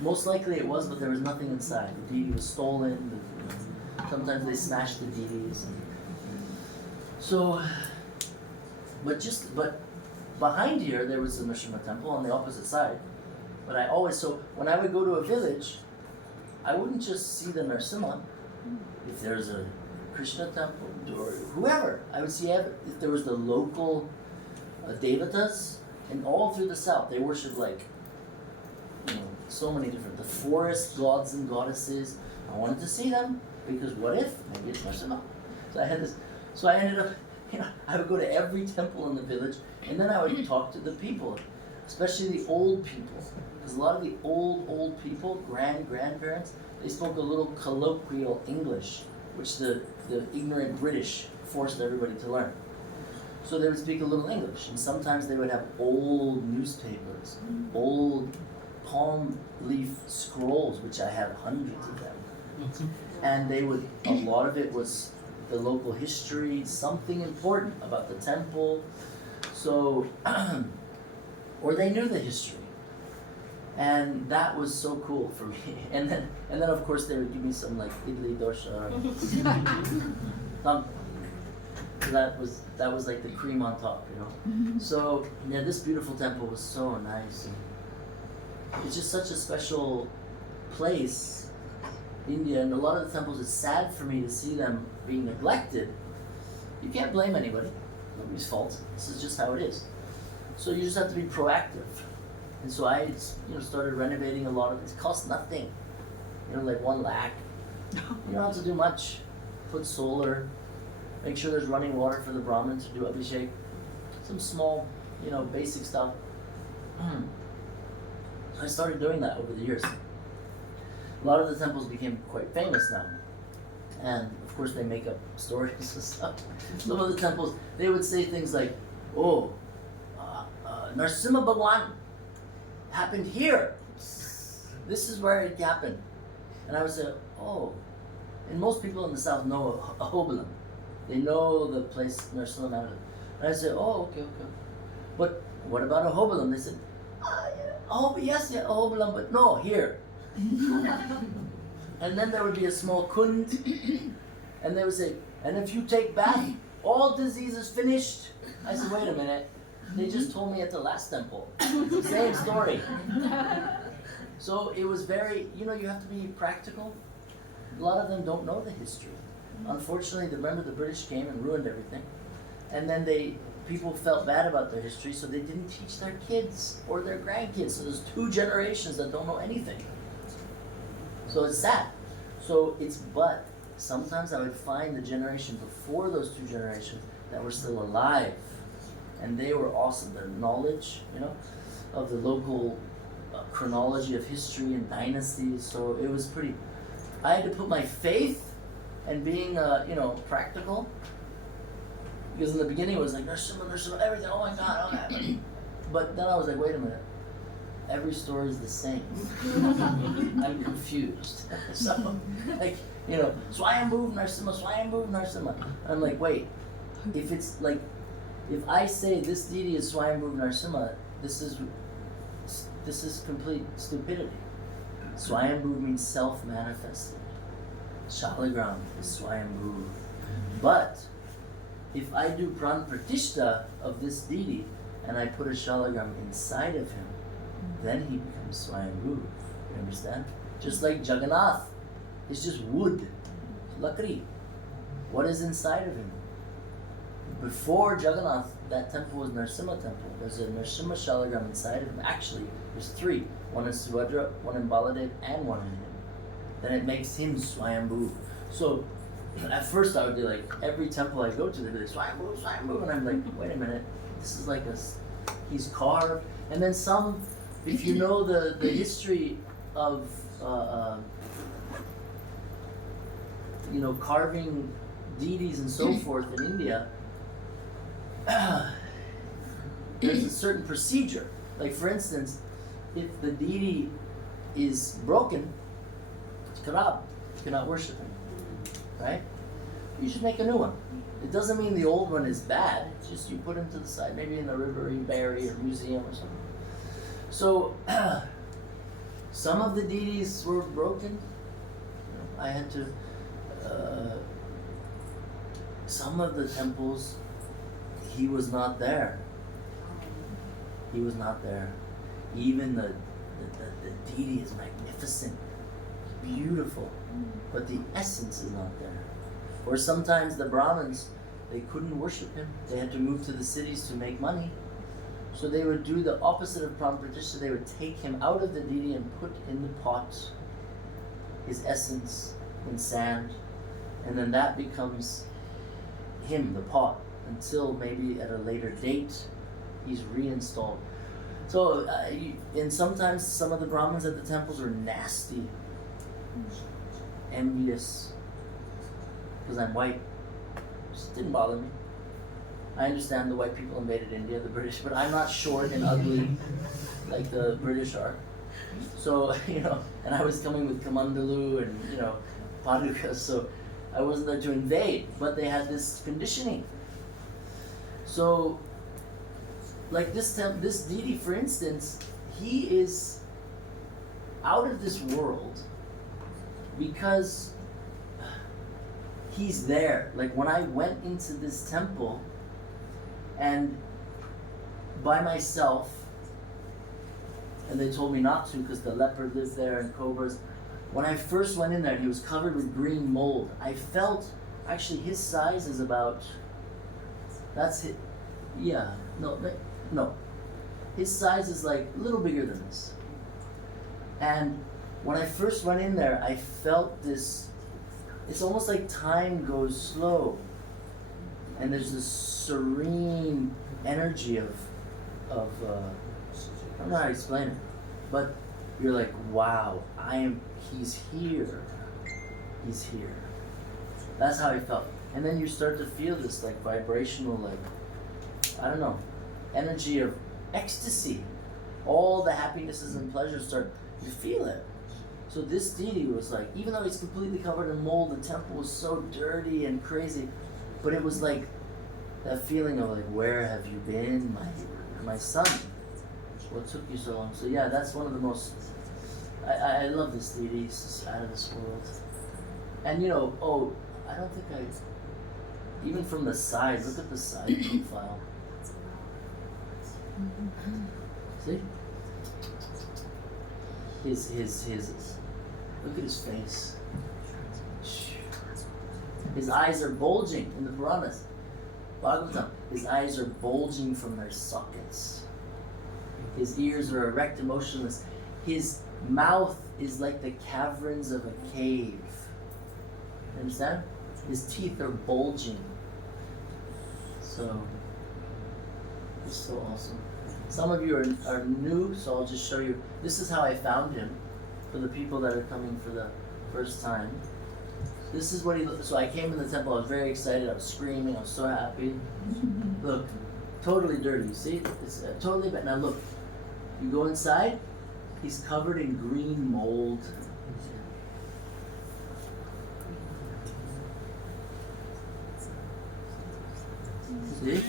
most likely it was, but there was nothing inside. The deity was stolen. Sometimes they smashed the deities. So, but behind here there was a Nrsimha temple on the opposite side. But so when I would go to a village, I wouldn't just see the Nrsimha. If there's a Krishna temple or whoever, I would see if there was the local devatas, and all through the south they worship like, you know, so many different, the forest gods and goddesses. I wanted to see them because what if maybe it's Nrsimha? So I ended up, you know, I would go to every temple in the village, and then I would talk to the people, especially the old people, because a lot of the old people, grandparents, they spoke a little colloquial English, which the ignorant British forced everybody to learn. So they would speak a little English, and sometimes they would have old newspapers, old palm leaf scrolls, which I have hundreds of them. And a lot of it was the local history, something important about the temple. So, or they knew the history. And that was so cool for me. And then of course they would give me some like idli dosha. That was like the cream on top, you know. So yeah, this beautiful temple was so nice. And it's just such a special place, India, and a lot of the temples. It's sad for me to see them being neglected. You can't blame anybody; nobody's fault. This is just how it is. So you just have to be proactive. And so I, started renovating a lot of it. It costs nothing, like 1 lakh. You don't have to do much. Put solar. Make sure there's running water for the Brahmins to do abhishek. Some small, basic stuff. So I started doing that over the years. A lot of the temples became quite famous now. And of course they make up stories and stuff. Some of the temples, they would say things like, Narsimha Bhagwan. happened here. This is where it happened. And I would say, oh. And most people in the South know Ahobilam. They know the place Narsimha manifested. And I said, oh, okay. But what about Ahobilam? They said, yes, Ahobilam, but no, here. And then there would be a small kund, and they would say, and if you take bath, all disease is finished. I said, wait a minute. They just told me at the last temple. Same story. So it was very, you have to be practical. A lot of them don't know the history. Unfortunately, remember the British came and ruined everything. And then people felt bad about their history, so they didn't teach their kids or their grandkids. So there's 2 generations that don't know anything. So it's sad. But sometimes I would find the generation before those 2 generations that were still alive. And they were awesome. Their knowledge, of the local chronology of history and dynasties. So it was pretty. I had to put my faith and being, practical. Because in the beginning it was like, Narsimha, everything, oh my God, okay. But then I was like, wait a minute. Every story is the same. I'm confused. So, Swayambhu Narsimha. I'm like, wait. If I say this deity is Swayambhu Narsimha, this is complete stupidity. Swayambhu means self-manifested. Shalagram is Swayambhu. But if I do pran pratishta of this deity and I put a shalagram inside of him, then he becomes Swayambhu. You understand? Just like Jagannath, it's just wood, lakri. What is inside of him? Before Jagannath, that temple was Narsimha temple. There's a Narsimha shalagram inside of him. Actually, there's 3. One in Subhadra, one in Baladev, and one in him. Then it makes him Swayambhu. So at first I would be like, every temple I go to, they'd be like, Swayambhu. And I'm like, wait a minute, this is like he's carved. And then some, if you know the history of, carving deities and so forth in India, there's a certain procedure. Like for instance, if the deity is broken, it's karab. You cannot worship him. Right? You should make a new one. It doesn't mean the old one is bad. It's just you put him to the side, maybe in a river you bury or museum or something. So some of the deities were broken. I had to. Some of the temples, he was not there. He was not there. Even the deity is magnificent, beautiful, but the essence is not there. Or sometimes the Brahmins, they couldn't worship him. They had to move to the cities to make money. So they would do the opposite of pran pratishtha. They would take him out of the deity and put in the pot his essence in sand, and then that becomes him, the pot, until maybe at a later date he's reinstalled. So, and sometimes some of the Brahmins at the temples are nasty, envious, because I'm white. Just didn't bother me. I understand the white people invaded India, the British, but I'm not short and ugly like the British are. So, and I was coming with Kamandalu and, Padukas, so I wasn't there to invade, but they had this conditioning. So, like this deity, for instance, he is out of this world because he's there. Like when I went into this temple and by myself, and they told me not to because the leopard lived there and cobras. When I first went in there and he was covered with green mold, I felt, actually his size is about, that's it, yeah, no. His size is like a little bigger than this. And when I first went in there, I felt this, it's almost like time goes slow. And there's this serene energy of I don't know how to explain it, but you're like, wow, he's here. He's here. That's how I felt. And then you start to feel this like vibrational, like, I don't know, energy of ecstasy. all the happinesses and pleasures start, you feel it. So this deity was like, even though he's completely covered in mold, the temple was so dirty and crazy, but it was like that feeling of like, where have you been, my son? What took you so long? So yeah, that's one of the most, I love this deity. It's just out of this world. And you know, I don't think even from the side, look at the side profile. See? His look at his face. His eyes are bulging in the Puranas. Bhagavatam, his eyes are bulging from their sockets. His ears are erect and motionless. His mouth is like the caverns of a cave. Understand? His teeth are bulging. So, it's so awesome. Some of you are new, so I'll just show you. This is how I found him for the people that are coming for the first time. This is what he looked. So I came in the temple, I was very excited, I was screaming, I was so happy. Look, totally dirty, you see? It's totally bad. Now look, you go inside, he's covered in green mold. See?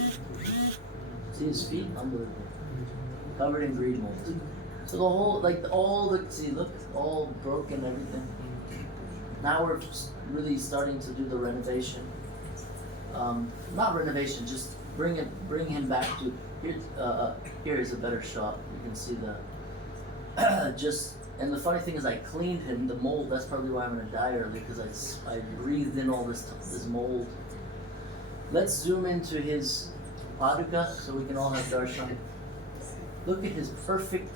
See his feet? Unbelievable. Covered in green mold. So the whole, see, look, it's all broken, everything. Now we're just really starting to do the renovation. Not renovation, just bring him back to, here's a better shot. You can see the, and the funny thing is I cleaned him, the mold, that's probably why I'm gonna die early, because I breathed in all this mold. Let's zoom into his paduka so we can all have darshan. Look at his perfect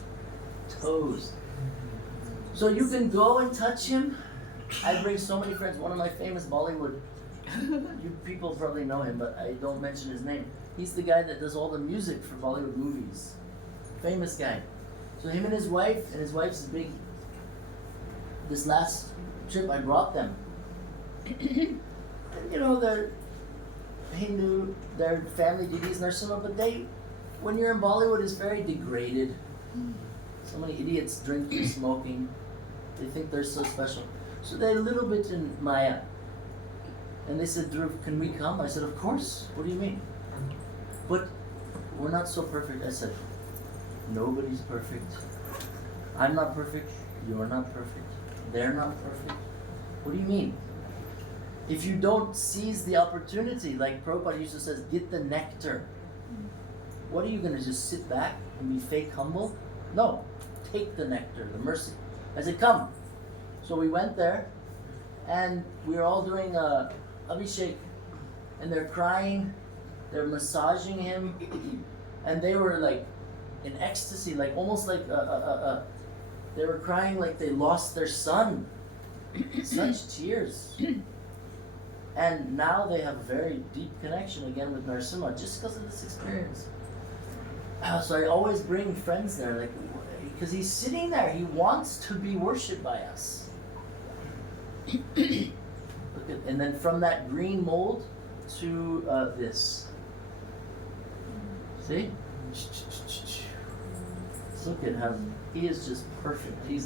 toes. So you can go and touch him. I bring so many friends. One of my famous Bollywood, you people probably know him, but I don't mention his name. He's the guy that does all the music for Bollywood movies. Famous guy. So him and his wife's big. This last trip I brought them. And you know, they're Hindu, their family deities Narasimha, but when you're in Bollywood, it's very degraded. So many idiots drinking, smoking. They think they're so special. So they're a little bit in Maya. And they said, Dhruv, can we come? I said, of course. What do you mean? But we're not so perfect. I said, nobody's perfect. I'm not perfect. You're not perfect. They're not perfect. What do you mean? If you don't seize the opportunity, like Prabhupada used to say, get the nectar. What are you going to just sit back and be fake humble? No. Take the nectar, the mercy. I said, come. So we went there, and we were all doing Abhishek, and they're crying, they're massaging him, and they were like in ecstasy, like almost like they were crying like they lost their son. Such tears. And now they have a very deep connection again with Narasimha just because of this experience. So I always bring friends there, like, because he's sitting there, he wants to be worshipped by us. Look at, and then from that green mold to this. See? Look at how he is just perfect. He's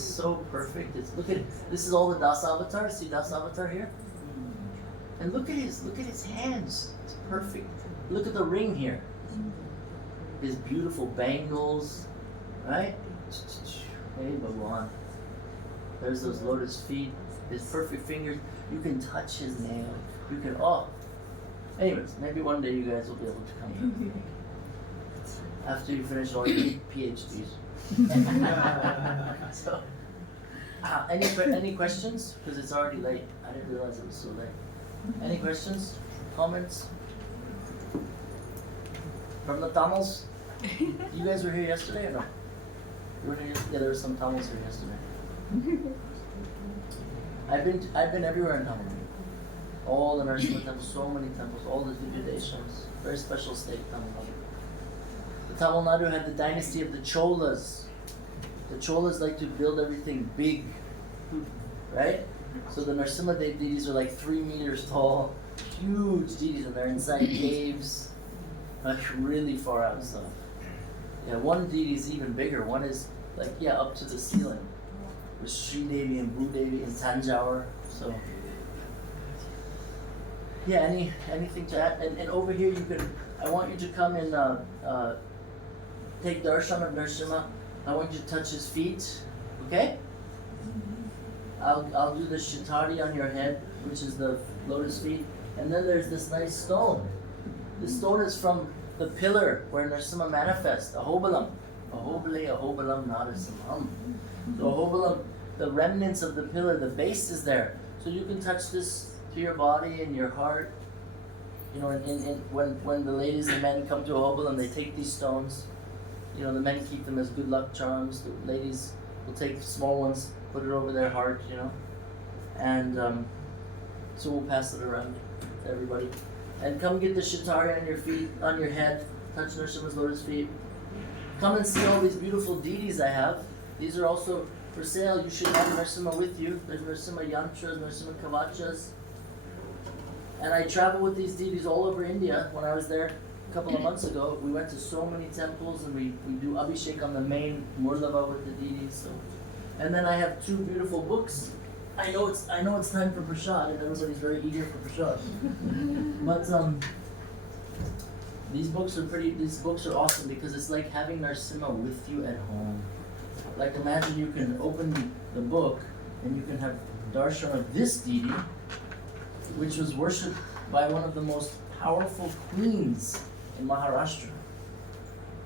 so perfect. Look at this is all the Das Avatar. See Das Avatar here? And look at his hands. It's perfect. Look at the ring here. His beautiful bangles, right? Hey, Bhagwan. There's those lotus feet. His perfect fingers. You can touch his nail. You can, Anyways, maybe one day you guys will be able to come here. After you finish all your PhDs. So, any questions? Because it's already late. I didn't realize it was so late. Any questions? Comments? From the Tamils? You guys were here yesterday or no? You were here yesterday? Yeah, there were some Tamils here yesterday. I've been everywhere in Tamil Nadu. All the Narasimha temples, so many temples, all the Divyadeshams. Very special state, Tamil Nadu. The Tamil Nadu had the dynasty of the Cholas. The Cholas like to build everything big, right? So the Narasimha deities are like 3 meters tall, huge deities, and they're inside caves, like really far out stuff. Yeah, one deity is even bigger. One is like, yeah, up to the ceiling. With Sri Devi and Bhu Devi and Tanjore. So yeah, anything to add? And over here you can, I want you to come and take darshan of Narasimha. I want you to touch his feet. Okay? I'll do the shitari on your head, which is the lotus feet. And then there's this nice stone. This stone is from the pillar where Narasimha manifests, Ahobalam. Ahobale, Ahobalam, Narasimham. So Ahobalam, the remnants of the pillar, the base is there. So you can touch this to your body and your heart. You know, when the ladies and men come to Ahobalam, they take these stones. You know, the men keep them as good luck charms. The ladies will take small ones, put it over their heart, you know. And so we'll pass it around to everybody. And come get the shitari on your feet, on your head. Touch Narasimha's lotus feet. Come and see all these beautiful deities I have. These are also for sale. You should have Narasimha with you. There's Narasimha yantras, Narasimha kavachas. And I travel with these deities all over India. When I was there a couple of months ago, we went to so many temples and we do abhishek on the main murlava with the deities. So. And then I have 2 beautiful books. I know it's time for prasad and everybody's very eager for prasad. But these books are awesome because it's like having Narasimha with you at home. Like imagine you can open the book and you can have darshan of this deity, which was worshipped by one of the most powerful queens in Maharashtra.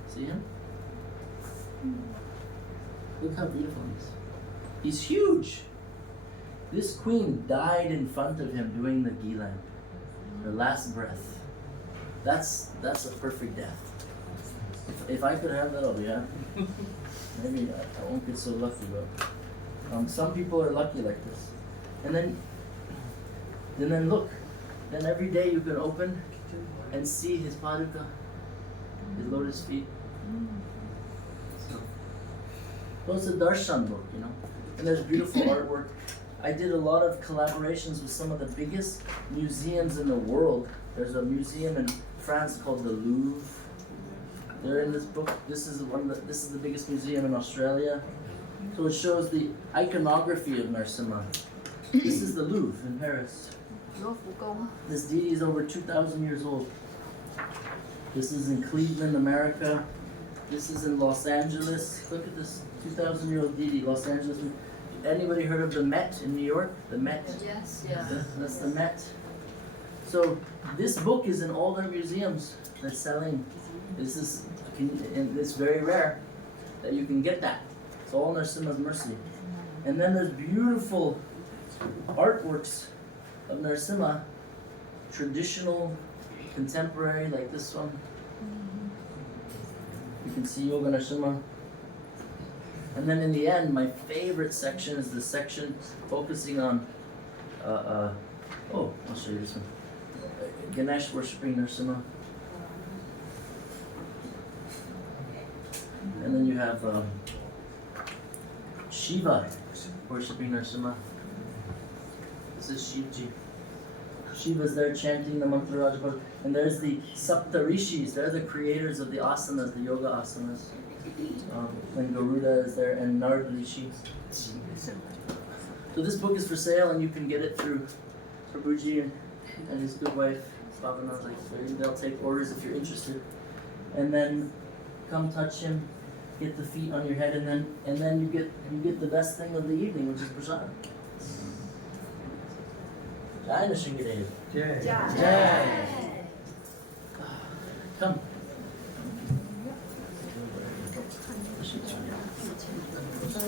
See him? Look how beautiful he is. He's huge. This queen died in front of him doing the Gilan, her last breath. That's a perfect death. If I could have that, I'll be happy. Maybe I won't get so lucky, but some people are lucky like this. And then look, then every day you can open and see his paduka, his lotus feet. So it's a darshan book, you know. And there's beautiful artwork. I did a lot of collaborations with some of the biggest museums in the world. There's a museum in France called the Louvre. They're in this book. This is the biggest museum in Australia. So it shows the iconography of Narasimha. This is the Louvre in Paris. This deity is over 2,000 years old. This is in Cleveland, America. This is in Los Angeles. Look at this 2,000-year-old deity, Los Angeles. Anybody heard of the Met in New York? The Met? Yes, yeah. That's the Met. So this book is in all their museums. They're selling. And it's very rare that you can get that. It's all Narasimha's mercy. And then there's beautiful artworks of Narasimha, traditional, contemporary, like this one. You can see Yoga Narasimha. And then in the end, my favorite section is the section focusing on, I'll show you this one. Ganesh worshipping Narasimha. And then you have Shiva worshipping Narasimha. This is Shivji. Shiva's there chanting the mantra Rajapal. And there's the Sapta Rishis. They're the creators of the asanas, the yoga asanas. And Garuda is there, and Narad Rishi. So this book is for sale, and you can get it through Prabhuji and his good wife, Bhavana. They'll take orders if you're interested. And then come touch him, get the feet on your head, and then you get the best thing of the evening, which is prasad. Jai Narashimhadeva. Jai. Jai. Come.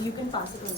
You can pass it on.